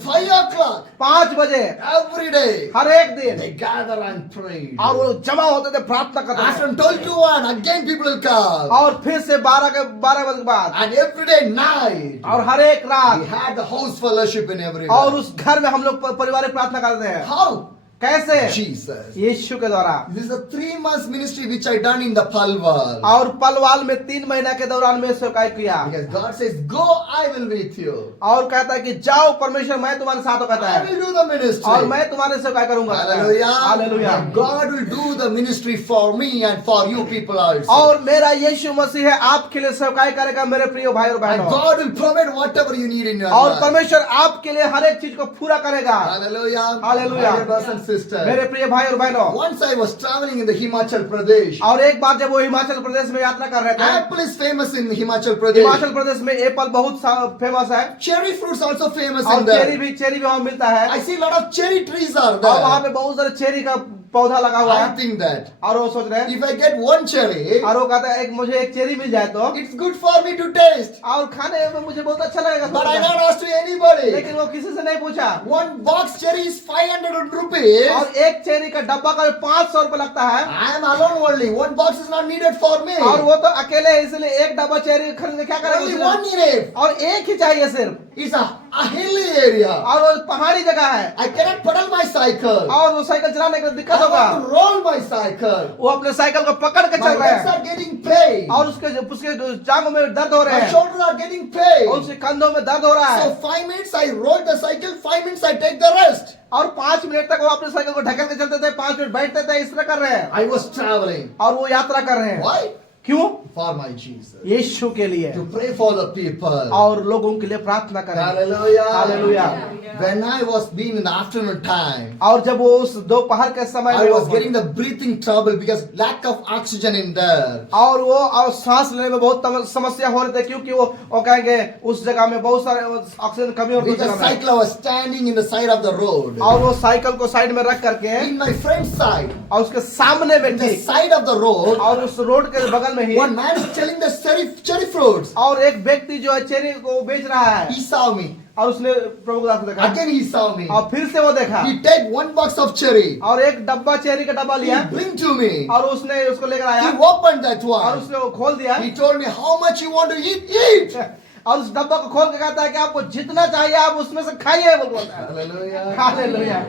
5 o'clock 5 बजे every day. हर एक दिन, They gather and pray. और वो जमा होते थे प्रार्थना करते थे, After 12 to 1, again people will come. और फिर से 12 बजे के बाद, And every day night, और हर एक we रात, had the house fellowship in every और day. उस घर में हम लोग पारिवारिक प्रार्थना करते हैं। How? कैसे? Jesus. यीशु के द्वारा। This is a 3 months ministry which I done in the Palwal. और पलवाल में 3 महीना के दौरान में सेवकाई किया, Because God says, go, I will with you. और कहता है कि जाओ परमेश्वर, मैं तुम्हारे साथ हूं, कहता I है, will do the ministry. और मैं तुम्हारे सेवकाई करूंगा। Hallelujah. Hallelujah. God will do the ministry for me and for you people also. और मेरा यीशु मसीह है आपके लिए सेवकाई करेगा मेरे प्रिय भाई और And बहनों, God will provide whatever you need in your और life. परमेश्वर आपके लिए हर एक चीज को पूरा करेगा। Hallelujah. Hallelujah. My dear brothers and sisters. मेरे प्रिय भाई और बहनों, Once I was traveling in the Himachal Pradesh. और एक बार जब वो हिमाचल प्रदेश में यात्रा कर रहे थे, Apple is famous in Himachal Pradesh. Himachal Pradesh में एप्पल बहुत फेमस है, Cherry fruits also famous और in there. चेरी भी वहाँ मिलता है, I see a lot of cherry trees are और वहाँ there. पे बहुत सारे चेरी का पौधा लगा हुआ I है। think that और वो सोच रहे हैं, if I get one cherry, और वो कहता है मुझे एक चेरी मिल जाए तो, it's good for me to taste. और खाने में मुझे बहुत अच्छा लगेगा, But I not asked to anybody. लेकिन वो किसी से नहीं पूछा। One box cherry is 500 rupees. और एक चेरी का डब्बा का 500 रुपए लगता है, I am alone only. One box is not needed for me. और वो तो अकेले है, इसलिए एक डब्बा चेरी खरीद के क्या Only करेगा, one needed. और एक ही चाहिए सिर्फ, It's a hilly area. और वो पहाड़ी जगह है, I cannot pedal my cycle. और वो साइकिल चलाने का दिक्कत I होगा, want to roll my cycle. वो अपने साइकिल को पकड़ के My चल रहे legs हैं, are getting pain. और उसके जांघों में दर्द हो रहे My हैं, shoulders are getting pain. और उसके कंधों में दर्द हो रहा है, So 5 minutes I roll the cycle, 5 minutes I take the rest. और 5 मिनट तक वो अपने साइकिल को ढकेल के चलते थे, 5 मिनट बैठते थे, इस तरह कर रहे हैं, I was traveling. और वो यात्रा कर रहे हैं। Why? क्यों? For my Jesus. यीशु के लिए, To pray for the people. और लोगों के लिए प्रार्थना करें। Hallelujah. Hallelujah. When I was being in the afternoon time, और जब वो उस दोपहर के समय I में was getting the breathing trouble because lack of oxygen in there. और वो और सांस लेने में बहुत समस्या हो रही थी, क्योंकि वो कहेंगे उस जगह में बहुत सारे ऑक्सीजन कमी होती With the है। cycle I was standing in the side of the road. और वो साइकिल को साइड में रख करके, In my friend's side, और उसके सामने में in the ठीक, side of the road, और उस रोड के बगल में ही, one man is selling the cherry fruits. और एक व्यक्ति जो है चेरी को बेच रहा है, He saw me. और उसने प्रभु दास को देखा, Again he saw me. और फिर से वो देखा, He take one box of cherry. और एक डब्बा चेरी का डब्बा He लिया, bring to me. और उसने उसको लेकर आया, He opened that और one. उसने वो खोल दिया, He told me how much you want to eat. Eat. और उस डब्बा को खोल के कहता है कि आपको जितना चाहिए आप उसमें से खाइए, वो बोलता है। Hallelujah. Hallelujah.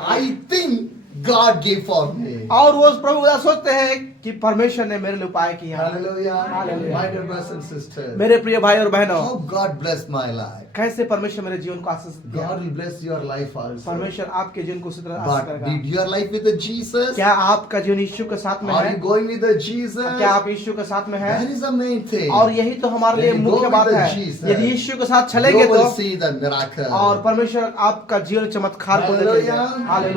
I think God gave for me. और वो प्रभु दास सोचते हैं कि परमेश्वर ने मेरे लिए उपाय किया। Hallelujah. Hallelujah. My dear brothers and sisters. मेरे प्रिय भाई और बहनों, How God blessed my life. कैसे परमेश्वर मेरे जीवन को आशीष दिया। God will bless your life also. परमेश्वर आपके जीवन को उसी तरह आशीष But करेगा। did your life with the Jesus? क्या आपका जीवन यीशु के साथ में Are है? you going with the Jesus? क्या आप यीशु के साथ में हैं? That is the main thing. और यही तो हमारे लिए When you मुख्य go बात with the है। Jesus, यदि यीशु के साथ चलेंगे you will तो, see the miracle. और परमेश्वर आपका जीवन चमत्कार को देखेगा। Hallelujah. हालेलुया।